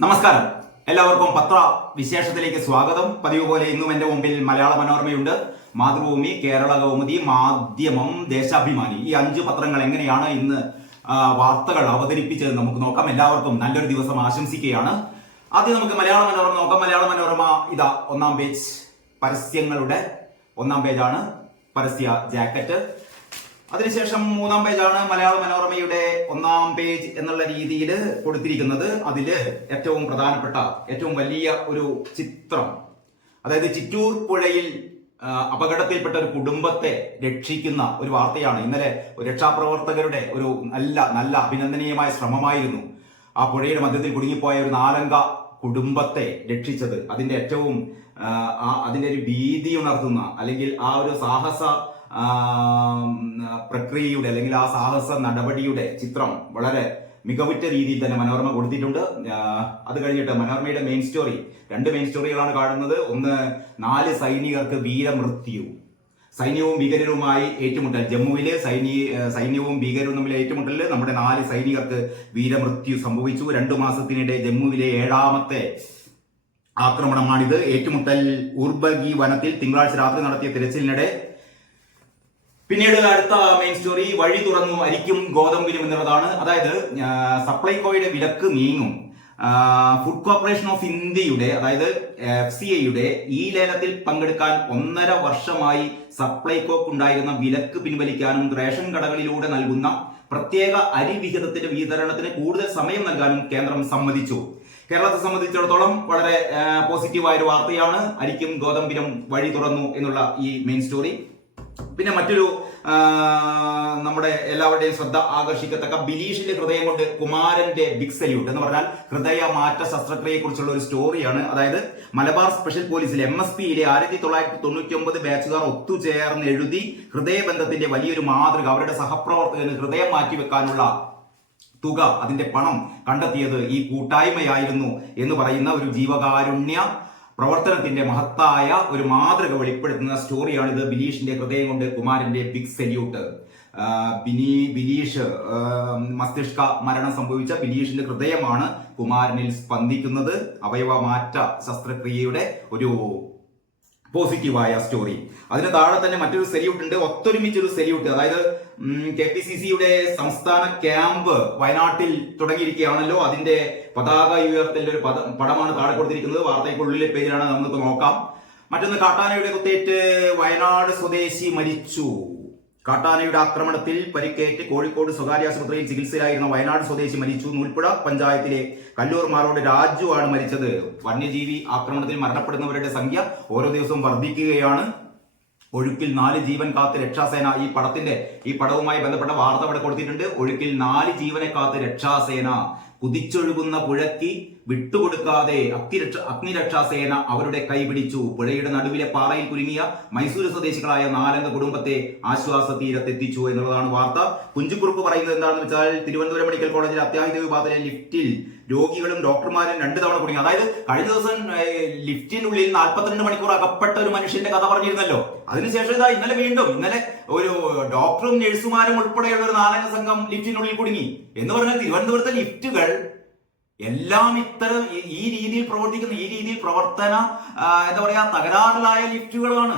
നമസ്കാരം, എല്ലാവർക്കും പത്ര വിശേഷത്തിലേക്ക് സ്വാഗതം. പതിവ് പോലെ ഇന്നും എന്റെ മുമ്പിൽ മലയാള മനോരമയുണ്ട്, മാതൃഭൂമി, കേരള കൗമുദി, മാധ്യമം, ദേശാഭിമാനി. ഈ 5 പത്രങ്ങൾ എങ്ങനെയാണ് ഇന്ന് വാർത്തകൾ അവതരിപ്പിച്ചത് നമുക്ക് നോക്കാം. എല്ലാവർക്കും നല്ലൊരു ദിവസം ആശംസിക്കുകയാണ്. ആദ്യം നമുക്ക് മലയാള മനോരമ നോക്കാം. മലയാള മനോരമ ഇതാ ഒന്നാം പേജ്, പരസ്യങ്ങളുടെ ഒന്നാം പേജാണ്, പരസ്യ ജാക്കറ്റ്. അതിനുശേഷം മൂന്നാം പേജാണ് മലയാള മനോരമയുടെ ഒന്നാം പേജ് എന്നുള്ള രീതിയിൽ കൊടുത്തിരിക്കുന്നത്. അതില് ഏറ്റവും പ്രധാനപ്പെട്ട, ഏറ്റവും വലിയ ഒരു ചിത്രം, അതായത് ചിറ്റൂർ പുഴയിൽ അപകടത്തിൽപ്പെട്ട ഒരു കുടുംബത്തെ രക്ഷിക്കുന്ന ഒരു വാർത്തയാണ്. ഇന്നലെ രക്ഷാപ്രവർത്തകരുടെ ഒരു നല്ല അഭിനന്ദനീയമായ ശ്രമമായിരുന്നു ആ പുഴയുടെ മധ്യത്തിൽ കുടുങ്ങിപ്പോയ ഒരു 4 അംഗ കുടുംബത്തെ രക്ഷിച്ചത്. അതിന്റെ ഏറ്റവും അതിന്റെ ഒരു ഭീതി ഉണർത്തുന്ന, അല്ലെങ്കിൽ ആ ഒരു സാഹസ പ്രക്രിയയുടെ, അല്ലെങ്കിൽ ആ സാഹസ നടപടിയുടെ ചിത്രം വളരെ മികവുറ്റ രീതിയിൽ തന്നെ മനോരമ കൊടുത്തിട്ടുണ്ട്. അത് കഴിഞ്ഞിട്ട് മനോരമയുടെ മെയിൻ സ്റ്റോറി, 2 മെയിൻ സ്റ്റോറികളാണ് കാണുന്നത്. ഒന്ന്, 4 സൈനികർക്ക് വീരമൃത്യു, സൈന്യവും ഭീകരരുമായി ഏറ്റുമുട്ടൽ. ജമ്മുവിലെ സൈന്യവും ഭീകരവും തമ്മിൽ ഏറ്റുമുട്ടലിൽ നമ്മുടെ 4 സൈനികർക്ക് വീരമൃത്യു സംഭവിച്ചു. 2 മാസത്തിനിടെ ജമ്മുവിലെ 7ാമത്തെ ആക്രമണമാണിത്. ഏറ്റുമുട്ടൽ ഉർബഗി വനത്തിൽ തിങ്കളാഴ്ച രാത്രി നടത്തിയ തിരച്ചിലിനിടെ. പിന്നീട് അടുത്ത മെയിൻ സ്റ്റോറി, വഴി തുറന്നു അരിക്കും ഗോതമ്പിനും എന്നുള്ളതാണ്. അതായത് സപ്ലൈകോയുടെ വിലക്ക് നീങ്ങും. ഫുഡ് കോർപ്പറേഷൻ ഓഫ് ഇന്ത്യയുടെ, അതായത് FCIയുടെ ഈ ലേലത്തിൽ പങ്കെടുക്കാൻ 1.5 വർഷമായി സപ്ലൈകോക്കുണ്ടായിരുന്ന വിലക്ക് പിൻവലിക്കാനും റേഷൻ കടകളിലൂടെ നൽകുന്ന പ്രത്യേക അരി വിഹിതത്തിന്റെ വിതരണത്തിന് കൂടുതൽ സമയം നൽകാനും കേന്ദ്രം സമ്മതിച്ചു. കേരളത്തെ സംബന്ധിച്ചിടത്തോളം വളരെ പോസിറ്റീവായ ഒരു വാർത്തയാണ്. അരിക്കും ഗോതമ്പിനും വഴി തുറന്നു എന്നുള്ള ഈ മെയിൻ സ്റ്റോറി. പിന്നെ മറ്റൊരു നമ്മുടെ എല്ലാവരുടെയും ശ്രദ്ധ ആകർഷിക്കത്തക്ക, ബിലീഷിന്റെ ഹൃദയം കൊണ്ട് കുമാരന്റെ ബിഗ് സല്യൂട്ട് എന്ന് പറഞ്ഞാൽ ഹൃദയമാറ്റ ശസ്ത്രക്രിയയെ കുറിച്ചുള്ള ഒരു സ്റ്റോറിയാണ്. അതായത് മലബാർ സ്പെഷ്യൽ പോലീസിലെ MSPയിലെ 1999 ബാച്ചുകാർ ഒത്തുചേർന്ന് എഴുതി ഹൃദയബന്ധത്തിന്റെ വലിയൊരു മാതൃക, അവരുടെ സഹപ്രവർത്തകന് ഹൃദയം മാറ്റിവെക്കാനുള്ള തുക, അതിന്റെ പണം കണ്ടെത്തിയത് ഈ കൂട്ടായ്മയായിരുന്നു എന്ന് പറയുന്ന ഒരു ജീവകാരുണ്യ പ്രവർത്തനത്തിന്റെ മഹത്തായ ഒരു മാതൃക വെളിപ്പെടുത്തുന്ന സ്റ്റോറിയാണിത്. ബിലീഷിന്റെ ഹൃദയം കൊണ്ട് കുമാരന്റെ ബിഗ് സല്യൂട്ട്. ബിലീഷ് മസ്തിഷ്ക മരണം സംഭവിച്ച ബിലീഷിന്റെ ഹൃദയമാണ് കുമാരനിൽ സ്പന്ദിക്കുന്നത്. അവയവമാറ്റ ശസ്ത്രക്രിയയുടെ ഒരു പോസിറ്റീവായ സ്റ്റോറി. അതിന് താഴെ തന്നെ മറ്റൊരു സല്യൂട്ട് ഉണ്ട്, ഒത്തൊരുമിച്ചൊരു സല്യൂട്ട്. അതായത് KPCCയുടെ സംസ്ഥാന ക്യാമ്പ് വയനാട്ടിൽ തുടങ്ങിയിരിക്കുകയാണല്ലോ. അതിന്റെ പതാക ഉയർത്തലിന്റെ ഒരു പടമാണ് താഴെ കൊടുത്തിരിക്കുന്നത്. വാർത്തയ്ക്കുള്ളിലെ പേജിലാണ്, നമുക്ക് നോക്കാം. മറ്റൊന്ന്, കാട്ടാനയുടെ കുത്തേറ്റ് വയനാട് സ്വദേശി മരിച്ചു. കാട്ടാനയുടെ ആക്രമണത്തിൽ പരിക്കേറ്റ് കോഴിക്കോട് സ്വകാര്യ ആശുപത്രിയിൽ ചികിത്സയിലായിരുന്ന വയനാട് സ്വദേശി മരിച്ചു. നൂൽപ്പുഴ പഞ്ചായത്തിലെ കല്ലൂർ മാറോട് രാജു ആണ് മരിച്ചത്. വന്യജീവി ആക്രമണത്തിൽ മരണപ്പെടുന്നവരുടെ സംഖ്യ ഓരോ ദിവസവും വർദ്ധിക്കുകയാണ്. ഒഴുക്കിൽ 4 ജീവൻ കാത്ത് രക്ഷാസേന. ഈ പടവുമായി ബന്ധപ്പെട്ട വാർത്ത ഇവിടെ കൊടുത്തിട്ടുണ്ട്. ഒഴുക്കിൽ 4 ജീവനെ കാത്ത് രക്ഷാസേന. കുതിച്ചൊഴുകുന്ന പുഴയ്ക്ക് വിട്ടുകൊടുക്കാതെ അഗ്നിരക്ഷാസേന അവരുടെ കൈപിടിച്ചു. പുഴയുടെ നടുവിലെ പാറയിൽ കുരുങ്ങിയ മൈസൂർ സ്വദേശികളായ 4 അംഗ കുടുംബത്തെ ആശ്വാസ തീരത്തെത്തിച്ചു എന്നുള്ളതാണ് വാർത്ത. കുഞ്ചുകുറുപ്പ് പറയുന്നത് എന്താണെന്ന് വെച്ചാൽ, തിരുവനന്തപുരം മെഡിക്കൽ കോളേജിലെ അത്യാഹിത വിഭാഗത്തിലെ ലിഫ്റ്റിൽ രോഗികളും ഡോക്ടർമാരും 2 തവണ കുടുങ്ങി. അതായത് കഴിഞ്ഞ ദിവസം ലിഫ്റ്റിനുള്ളിൽ 42 മണിക്കൂർ അകപ്പെട്ട ഒരു മനുഷ്യന്റെ കഥ പറഞ്ഞിരുന്നല്ലോ. അതിനുശേഷം ഇന്നലെ ഒരു ഡോക്ടറും നഴ്സുമാരും ഉൾപ്പെടെയുള്ള ഒരു 4 അംഗ സംഘം ലിഫ്റ്റിനുള്ളിൽ കുടുങ്ങി എന്ന് പറഞ്ഞാൽ തിരുവനന്തപുരത്തെ ലിഫ്റ്റുകൾ എല്ലാം ഇത്തരം ഈ രീതിയിൽ പ്രവർത്തിക്കുന്ന, ഈ രീതിയിൽ പ്രവർത്തന തകരാറിലായ ലിഫ്റ്റുകളാണ്.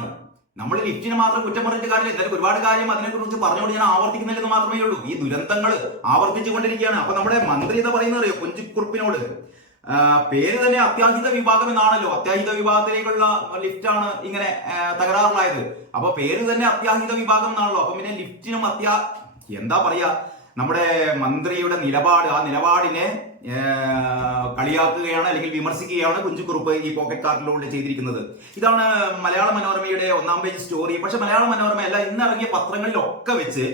നമ്മൾ ലിഫ്റ്റിനെ മാത്രം കുറ്റം പറഞ്ഞിട്ട് കാര്യമില്ല. എന്തായാലും ഒരുപാട് കാര്യം അതിനെക്കുറിച്ച് പറഞ്ഞുകൊണ്ട് ഞാൻ ആവർത്തിക്കുന്നില്ലെന്ന് മാത്രമേ ഉള്ളൂ. ഈ ദുരന്തങ്ങൾ ആവർത്തിച്ചു കൊണ്ടിരിക്കുകയാണ്. അപ്പൊ നമ്മുടെ മന്ത്രി എന്താ പറയുന്നത് അറിയോ? കുഞ്ചുകുറുപ്പിനോട് പേര് തന്നെ അത്യാഹിത വിഭാഗം എന്നാണല്ലോ. അത്യാഹിത വിഭാഗത്തിലേക്കുള്ള ലിഫ്റ്റാണ് ഇങ്ങനെ തകരാറിലായത്. അപ്പൊ പേര് തന്നെ അത്യാഹിത വിഭാഗം എന്നാണല്ലോ. അപ്പൊ പിന്നെ ലിഫ്റ്റിനും എന്താ പറയാ, നമ്മുടെ മന്ത്രിയുടെ നിലപാട്, ആ നിലപാടിനെ കളിയാക്കുകയാണ്, അല്ലെങ്കിൽ വിമർശിക്കുകയാണ് കുഞ്ചുകുറുപ്പ് ഈ പോക്കറ്റ് കാർഡിലൂടെ ചെയ്തിരിക്കുന്നത്. ഇതാണ് മലയാള മനോരമയുടെ ഒന്നാം പേജ് സ്റ്റോറി. പക്ഷെ മലയാള മനോരമ അല്ല, ഇന്നിറങ്ങിയ പത്രങ്ങളിലൊക്കെ വെച്ച്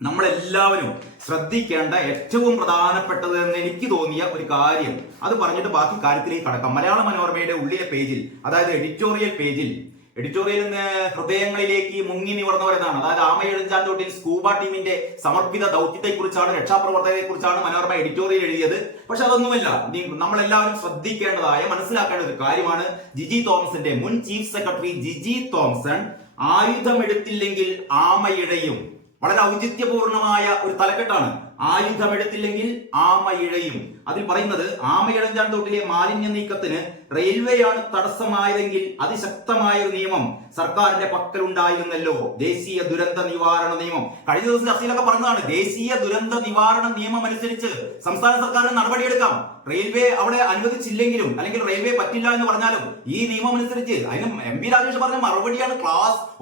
നമ്മളെല്ലാവരും ശ്രദ്ധിക്കേണ്ട ഏറ്റവും പ്രധാനപ്പെട്ടത് എന്ന് എനിക്ക് തോന്നിയ ഒരു കാര്യം, അത് പറഞ്ഞിട്ട് ബാക്കി കാര്യത്തിലേക്ക് കടക്കാം. മലയാള മനോരമയുടെ ഉള്ളിലെ പേജിൽ, അതായത് എഡിറ്റോറിയൽ പേജിൽ, ഹൃദയങ്ങളിലേക്ക് മുങ്ങി നിവർന്നവരെന്നാണ്. അതായത് ആമയിഴഞ്ചാന്തോട്ടിൽ സ്കൂബ ടീമിന്റെ സമർപ്പിത ദൗത്യത്തെക്കുറിച്ചാണ്, രക്ഷാപ്രവർത്തകരെക്കുറിച്ചാണ് മനോരമ എഡിറ്റോറിയൽ എഴുതിയത്. പക്ഷെ അതൊന്നുമല്ല, നമ്മളെല്ലാവരും ശ്രദ്ധിക്കേണ്ടതായ, മനസ്സിലാക്കേണ്ട ഒരു കാര്യമാണ്. ജിജി തോമസിന്റെ, മുൻ ചീഫ് സെക്രട്ടറി ജിജി തോംസൺ ആയുധമെടുത്തില്ലെങ്കിൽ ആമയിഴയും. വളരെ ഔചിത്യപൂർണമായ ഒരു തലക്കെട്ടാണ്. ആയുധമെടുത്തില്ലെങ്കിൽ ആമയിഴയും. അതിൽ പറയുന്നത് ആമയിഴഞ്ചാൻ തോട്ടിലെ മാലിന്യ നീക്കത്തിന് റെയിൽവേയാണ് തടസ്സമായതെങ്കിൽ അതിശക്തമായ ഒരു നിയമം സർക്കാരിന്റെ പക്കലുണ്ടായിരുന്നല്ലോ, ദേശീയ ദുരന്ത നിവാരണ നിയമം. കഴിഞ്ഞ ദിവസം ചർച്ചയിലൊക്കെ പറഞ്ഞതാണ്, ദേശീയ ദുരന്ത നിവാരണ നിയമം അനുസരിച്ച് സംസ്ഥാന സർക്കാരിന് നടപടിയെടുക്കാം. റെയിൽവേ അവിടെ അനുവദിച്ചില്ലെങ്കിലും അല്ലെങ്കിൽ റെയിൽവേ പറ്റില്ല എന്ന് പറഞ്ഞാലും ഈ നിയമം അനുസരിച്ച് അതിന് എം പി രാജേഷ് പറഞ്ഞ മറുപടിയാണ്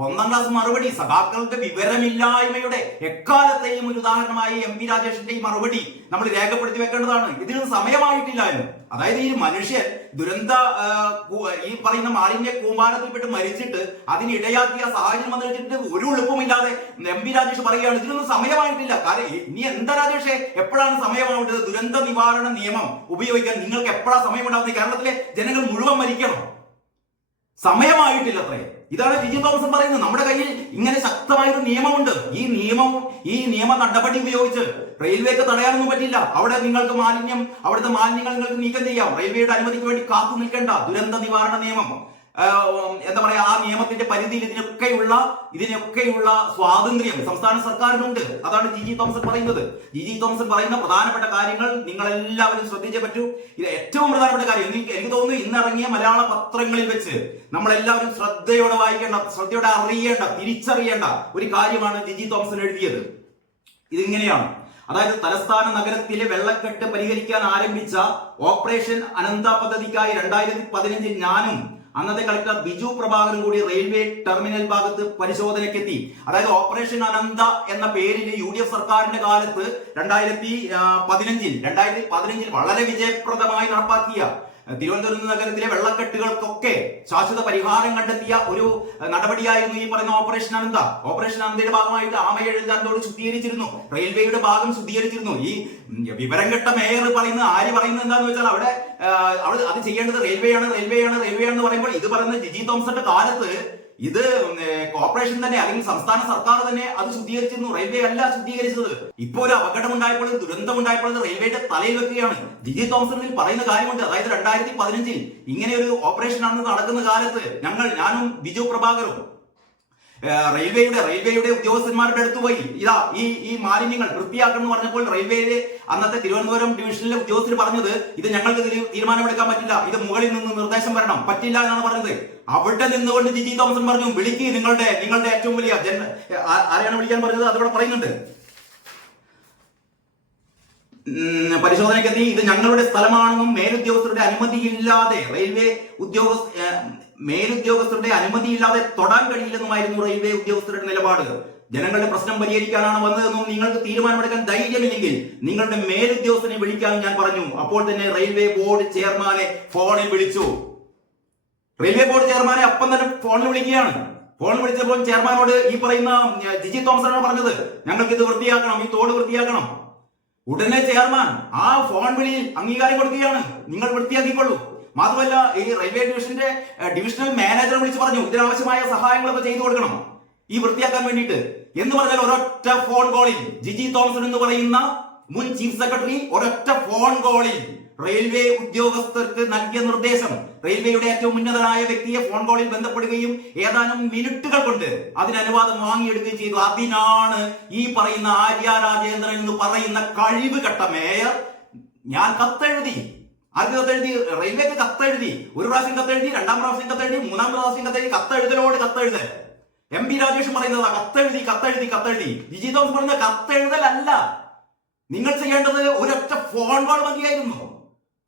ഒന്നാം ക്ലാസ് മറുപടി. സഖാക്കളുടെ വിവരമില്ലായ്മയുടെ എക്കാലത്തെയും ഒരു ഉദാഹരണമായി എം പി രാജേഷിന്റെ ഈ മറുപടി നമ്മൾ രേഖപ്പെടുത്തി വെക്കേണ്ടതാണ്. ഇതിന് സമയമായിട്ടില്ലായിരുന്നു. അതായത് ഈ മനുഷ്യൻ ഈ പറയുന്ന മാലിന്യ കൂമ്പാരത്തിൽപ്പെട്ട് മരിച്ചിട്ട് അതിനിടയാക്കിയ സാഹചര്യം വന്നു കഴിഞ്ഞിട്ട് ഒരു എളുപ്പമില്ലാതെ എം പി രാജേഷ് പറയുകയാണ് ഇതിനൊന്നും സമയമായിട്ടില്ല. കാരണം ഇനി എന്താ രാജേഷേ, എപ്പോഴാണ് സമയമാവേണ്ടത്? ദുരന്ത നിവാരണ നിയമം ഉപയോഗിക്കാൻ നിങ്ങൾക്ക് എപ്പോഴാണ് സമയമുണ്ടാവുന്നത്? കേരളത്തിലെ ജനങ്ങൾ മുഴുവൻ മരിക്കണം, സമയമായിട്ടില്ല അത്രേ. ഇതാണ് ജിജി തോമസ് പറയുന്നത്. നമ്മുടെ കയ്യിൽ ഇങ്ങനെ ശക്തമായൊരു നിയമമുണ്ട്. ഈ നിയമ നടപടി ഉപയോഗിച്ച് റെയിൽവേക്ക് തടയാനൊന്നും പറ്റില്ല. അവിടെ നിങ്ങൾക്ക് അവിടുത്തെ മാലിന്യങ്ങൾ നിങ്ങൾക്ക് നീക്കം ചെയ്യാം. റെയിൽവേയുടെ അനുമതിക്ക് വേണ്ടി കാത്തു നിൽക്കേണ്ട. ദുരന്ത നിവാരണ നിയമം എന്താ പറയാ, ആ നിയമത്തിന്റെ പരിധിയിൽ ഇതിനൊക്കെയുള്ള സ്വാതന്ത്ര്യം സംസ്ഥാന സർക്കാരിനുണ്ട്. അതാണ് ജിജി തോമസ് പറയുന്നത്. ജിജി തോമസ് പറയുന്ന പ്രധാനപ്പെട്ട കാര്യങ്ങൾ നിങ്ങൾ എല്ലാവരും ശ്രദ്ധിച്ചേ പറ്റൂ. ഇത് ഏറ്റവും പ്രധാനപ്പെട്ട കാര്യം. എനിക്ക് തോന്നുന്നു ഇന്നിറങ്ങിയ മലയാള പത്രങ്ങളിൽ വെച്ച് നമ്മളെല്ലാവരും ശ്രദ്ധയോടെ വായിക്കേണ്ട, ശ്രദ്ധയോടെ അറിയേണ്ട, തിരിച്ചറിയേണ്ട ഒരു കാര്യമാണ് ജിജി തോമസിന് എഴുതിയത്. ഇതിങ്ങനെയാണ്. അതായത് തലസ്ഥാന നഗരത്തിലെ വെള്ളക്കെട്ട് പരിഹരിക്കാൻ ആരംഭിച്ച ഓപ്പറേഷൻ അനന്ത പദ്ധതിക്കായി 2015 ഞാനും അന്നത്തെ കളക്ടർ ബിജു പ്രഭാകരൻ കൂടി റെയിൽവേ ടെർമിനൽ ഭാഗത്ത് പരിശോധനയ്ക്കെത്തി. അതായത് ഓപ്പറേഷൻ അനന്ത എന്ന പേരിൽ UDF സർക്കാരിന്റെ കാലത്ത് 2015 വളരെ വിജയപ്രദമായി നടപ്പാക്കിയ തിരുവനന്തപുരം നഗരത്തിലെ വെള്ളക്കെട്ടുകൾക്കൊക്കെ ശാശ്വത പരിഹാരം കണ്ടെത്തിയ ഒരു നടപടിയായിരുന്നു ഈ പറയുന്ന ഓപ്പറേഷൻ അനന്ത. ഓപ്പറേഷൻ അനന്തയുടെ ഭാഗമായിട്ട് ആമയിഴഞ്ചാൻ തോട് ശുദ്ധീകരിച്ചിരുന്നു, റെയിൽവേയുടെ ഭാഗം ശുദ്ധീകരിച്ചിരുന്നു. ഈ വിവരം കെട്ട മേയർ ആര് പറയുന്നത് എന്താന്ന് വെച്ചാൽ അവിടെ അത് ചെയ്യേണ്ടത് റെയിൽവേയാണ് എന്ന് പറയുമ്പോൾ ഇത് പറയുന്നത് ജിജി തോമസിന്റെ കാലത്ത് ഇത് കോർപ്പറേഷൻ തന്നെ അല്ലെങ്കിൽ സംസ്ഥാന സർക്കാർ തന്നെ അത് ശുദ്ധീകരിച്ചിരുന്നു, റെയിൽവേ അല്ല ശുദ്ധീകരിച്ചത്. ഇപ്പൊ ഒരു അപകടം ഉണ്ടായപ്പോൾ, ദുരന്തം ഉണ്ടായപ്പോൾ റെയിൽവേയുടെ തലയിൽ വെക്കുകയാണ്. ജിജി തോമസിൽ പറയുന്ന കാര്യമുണ്ട്. അതായത് 2015 ഇങ്ങനെ ഒരു ഓപ്പറേഷൻ ആണ് നടക്കുന്ന കാലത്ത് ഞാനും ബിജു പ്രഭാകരും റെയിൽവേയുടെ ഉദ്യോഗസ്ഥന്മാരുടെ അടുത്ത് പോയി ഈ മാലിന്യങ്ങൾ വൃത്തിയാക്കണം എന്ന് പറഞ്ഞപ്പോൾ റെയിൽവേയിലെ അന്നത്തെ തിരുവനന്തപുരം ഡിവിഷനിലെ ഉദ്യോഗസ്ഥർ പറഞ്ഞത് ഇത് ഞങ്ങൾക്ക് തീരുമാനമെടുക്കാൻ പറ്റില്ല, ഇത് മുകളിൽ നിന്ന് നിർദ്ദേശം വരണം, പറ്റില്ല എന്നാണ് പറഞ്ഞത്. അവിടെ നിന്നുകൊണ്ട് ജിജി തോമസൻ പറഞ്ഞു വിളിക്ക് നിങ്ങളുടെ ഏറ്റവും വലിയ ആരെയാണ് വിളിക്കാൻ പറഞ്ഞത് അതവിടെ പറയുന്നുണ്ട്. പരിശോധനയ്ക്കെത്തി ഇത് ഞങ്ങളുടെ സ്ഥലമാണെന്നും മേലുദ്യോഗസ്ഥരുടെ അനുമതിയില്ലാതെ മേലുദ്യോഗസ്ഥരുടെ അനുമതിയില്ലാതെ തൊടാൻ കഴിയില്ലെന്നുമായിരുന്നു റെയിൽവേ ഉദ്യോഗസ്ഥരുടെ നിലപാട്. ജനങ്ങളുടെ പ്രശ്നം പരിഹരിക്കാനാണ് വന്നതെന്നും നിങ്ങൾക്ക് തീരുമാനമെടുക്കാൻ ധൈര്യമില്ലെങ്കിൽ നിങ്ങളുടെ മേലുദ്യോഗസ്ഥനെ വിളിക്കാൻ ഞാൻ പറഞ്ഞു. അപ്പോൾ തന്നെ റെയിൽവേ ബോർഡ് ചെയർമാനെ ഫോണിൽ വിളിച്ചു. റെയിൽവേ ബോർഡ് ചെയർമാനെ അപ്പം തന്നെ ഫോണിൽ വിളിക്കുകയാണ്. ഫോൺ വിളിച്ചപ്പോൾ ചെയർമാനോട് ഈ പറയുന്ന ജിജി തോമസാണ് പറഞ്ഞത് ഞങ്ങൾക്ക് ഇത് വൃത്തിയാക്കണം, ഈ തോട് വൃത്തിയാക്കണം. ഉടനെ ചെയർമാൻ ആ ഫോൺ വിളിയിൽ അംഗീകാരം കൊടുക്കുകയാണ്, നിങ്ങൾ വൃത്തിയാക്കിക്കൊള്ളൂ. മാത്രമല്ല ഈ റെയിൽവേ ഡിവിഷണൽ മാനേജറെ വിളിച്ച് പറഞ്ഞു ഇതിനാവശ്യമായ സഹായങ്ങളൊക്കെ ചെയ്തു കൊടുക്കണം ഈ വൃത്തിയാക്കാൻ വേണ്ടിയിട്ട് എന്ന് പറഞ്ഞാൽ ഒരൊറ്റ ഫോൺ കോളിൽ ജിജി തോമസൻ എന്ന് പറയുന്ന മുൻ ചീഫ് സെക്രട്ടറി ഒരൊറ്റ ഫോൺ കോളിൽ റെയിൽവേ ഉദ്യോഗസ്ഥർക്ക് നൽകിയ നിർദ്ദേശം റെയിൽവേയുടെ ഏറ്റവും ഉന്നതനായ വ്യക്തിയെ ഫോൺ കോളിൽ ബന്ധപ്പെടുകയും ഏതാനും മിനിറ്റുകൾ കൊണ്ട് അതിന് അനുവാദം വാങ്ങിയെടുക്കുകയും ചെയ്തു. അതിനാണ് ഈ പറയുന്ന ആര്യ രാജേന്ദ്രൻ എന്ന് പറയുന്ന കഴിവ് കെട്ട മേയർ ഞാൻ കത്തെഴുതി റെയിൽവേക്ക് കത്തെഴുതി, ഒരു പ്രാവശ്യം കത്തെഴുതി, രണ്ടാം പ്രാവശ്യം കത്തെഴുതി, മൂന്നാം പ്രാവശ്യം കത്തെഴുതൽ. എം പി രാജേഷ് പറയുന്നതാ കത്തെഴുതി. ജിജി തോമസ് പറയുന്ന കത്തെഴുതലല്ല, നിങ്ങൾ ചെയ്യേണ്ടത് ഒരൊറ്റ ഫോൺ കോൾ മതിയായിരുന്നു.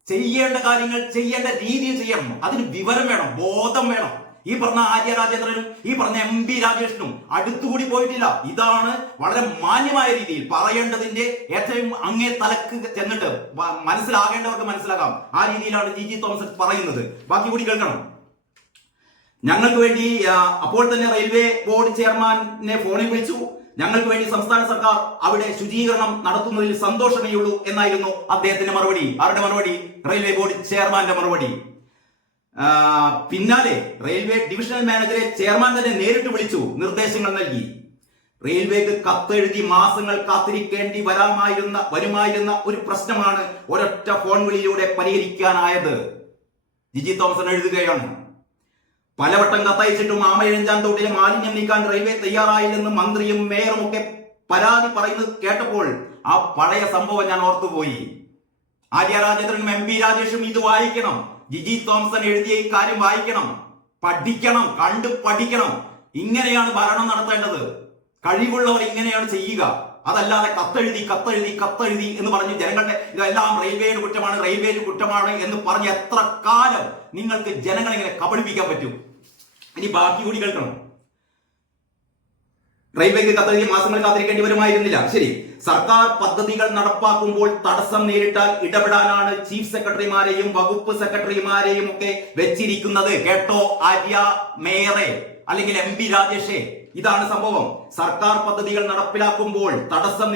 ചെയ്യേണ്ട കാര്യങ്ങൾ ചെയ്യേണ്ട രീതിയിൽ ചെയ്യണം. അതിന് വിവരം വേണം, ബോധം വേണം. ഈ പറഞ്ഞ ആര്യ രാജേന്ദ്രനും ഈ പറഞ്ഞ എം പി രാജേഷിനും അടുത്തുകൂടി പോയിട്ടില്ല. ഇതാണ് വളരെ മാന്യമായ രീതിയിൽ പറയേണ്ടതിന്റെ ഏറ്റവും അങ്ങേ തലക്ക് ചെന്നിട്ട് മനസ്സിലാകേണ്ടവർക്ക് മനസ്സിലാക്കാം. ആ രീതിയിലാണ് ജിജി തോമസ് പറയുന്നത്. ബാക്കി കൂടി കേൾക്കണം. ഞങ്ങൾക്ക് വേണ്ടി അപ്പോൾ തന്നെ റെയിൽവേ ബോർഡ് ചെയർമാനെ ഫോണിൽ വിളിച്ചു. ഞങ്ങൾക്ക് വേണ്ടി സംസ്ഥാന സർക്കാർ അവിടെ ശുചീകരണം നടത്തുന്നതിൽ സന്തോഷമേയുള്ളൂ എന്നായിരുന്നു അദ്ദേഹത്തിന്റെ മറുപടി. ആരുടെ മറുപടി? റെയിൽവേ ബോർഡ് ചെയർമാന്റെ മറുപടി. പിന്നാലെ റെയിൽവേ ഡിവിഷണൽ മാനേജറെ ചെയർമാൻ തന്നെ നേരിട്ട് വിളിച്ചു, നിർദ്ദേശങ്ങൾ നൽകി. റെയിൽവേക്ക് കത്തെഴുതി മാസങ്ങൾ കാത്തിരിക്കേണ്ടി വരുമായിരുന്ന ഒരു പ്രശ്നമാണ് ഒരൊറ്റ ഫോൺ വിളിയിലൂടെ പരിഹരിക്കാനായത്. ജിജി തോമസൻ എഴുതുകയാണ്, പലവട്ടം കത്തയച്ചിട്ടും ആമയിഴഞ്ചാൻ തോട്ടിലെ മാലിന്യം നീക്കാൻ റെയിൽവേ തയ്യാറായില്ലെന്ന് മന്ത്രിയും മേയറും ഒക്കെ പരാതി പറയുന്നത് കേട്ടപ്പോൾ ആ പഴയ സംഭവം ഞാൻ ഓർത്തുപോയി. ആര്യ രാജേന്ദ്രനും MP രാജേഷും ഇത് വായിക്കണം. ജിജി തോംസൺ എഴുതിയ ഈ കാര്യം വായിക്കണം, പഠിക്കണം, കണ്ടു പഠിക്കണം. ഇങ്ങനെയാണ് ഭരണം നടത്തേണ്ടത്. കഴിവുള്ളവർ ഇങ്ങനെയാണ് ചെയ്യുക. അതല്ലാതെ കത്തെഴുതി കത്തെഴുതി കത്തെഴുതി എന്ന് പറഞ്ഞ് ജനങ്ങളുടെ ഇതെല്ലാം റെയിൽവേയുടെ കുറ്റമാണ്, റെയിൽവേയുടെ കുറ്റമാണ് എന്ന് പറഞ്ഞ് എത്ര കാലം നിങ്ങൾക്ക് ജനങ്ങളെ ഇങ്ങനെ കബളിപ്പിക്കാൻ പറ്റും? ഇനി ബാക്കി കൂടി കേൾക്കണം. റെയിൽവേക്ക് കത്തെഴുതി മാസങ്ങൾ കാത്തിരിക്കേണ്ടി വരുമായിരുന്നില്ല. ശരി, സർക്കാർ പദ്ധതികൾ നടപ്പാക്കുമ്പോൾ തടസ്സം നേരിട്ടാൽ ഇടപെടാനാണ് ചീഫ് സെക്രട്ടറിമാരെയും വകുപ്പ് സെക്രട്ടറിമാരെയും ഒക്കെ വെച്ചിരിക്കുന്നത്. കേട്ടോ ആര്യ മേയറെ അല്ലെങ്കിൽ MP രാജേഷേ, ഇതാണ് സംഭവം. സർക്കാർ പദ്ധതികൾ നടപ്പിലാക്കുമ്പോൾ തടസ്സം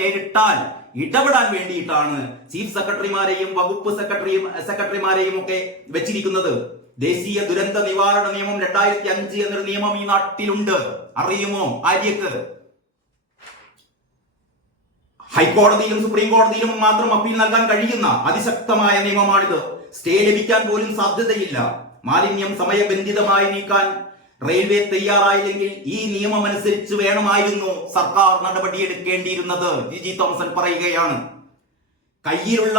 നേരിട്ടാൽ ഇടപെടാൻ വേണ്ടിയിട്ടാണ് ചീഫ് സെക്രട്ടറിമാരെയും വകുപ്പ് സെക്രട്ടറിമാരെയും ഒക്കെ വെച്ചിരിക്കുന്നത്. ദേശീയ ദുരന്ത നിവാരണ നിയമം 2005 എന്നൊരു നിയമം ഈ നാട്ടിലുണ്ട്. അറിയുമോ ആര്യക്ക്? ഹൈക്കോടതിയിലും സുപ്രീം കോടതിയിലും മാത്രം അപ്പീൽ നൽകാൻ കഴിയുന്ന അതിശക്തമായ നിയമമാണിത്. സ്റ്റേ ലഭിക്കാൻ പോലും സാധ്യതയില്ല. മാലിന്യം സമയബന്ധിതമായി നീക്കാൻ റെയിൽവേ തയ്യാറായില്ലെങ്കിൽ ഈ നിയമം അനുസരിച്ച് വേണമായിരുന്നു സർക്കാർ നടപടിയെടുക്കേണ്ടിയിരുന്നത്. ജിജി തോംസൺ പറയുകയാണ്. കയ്യിലുള്ള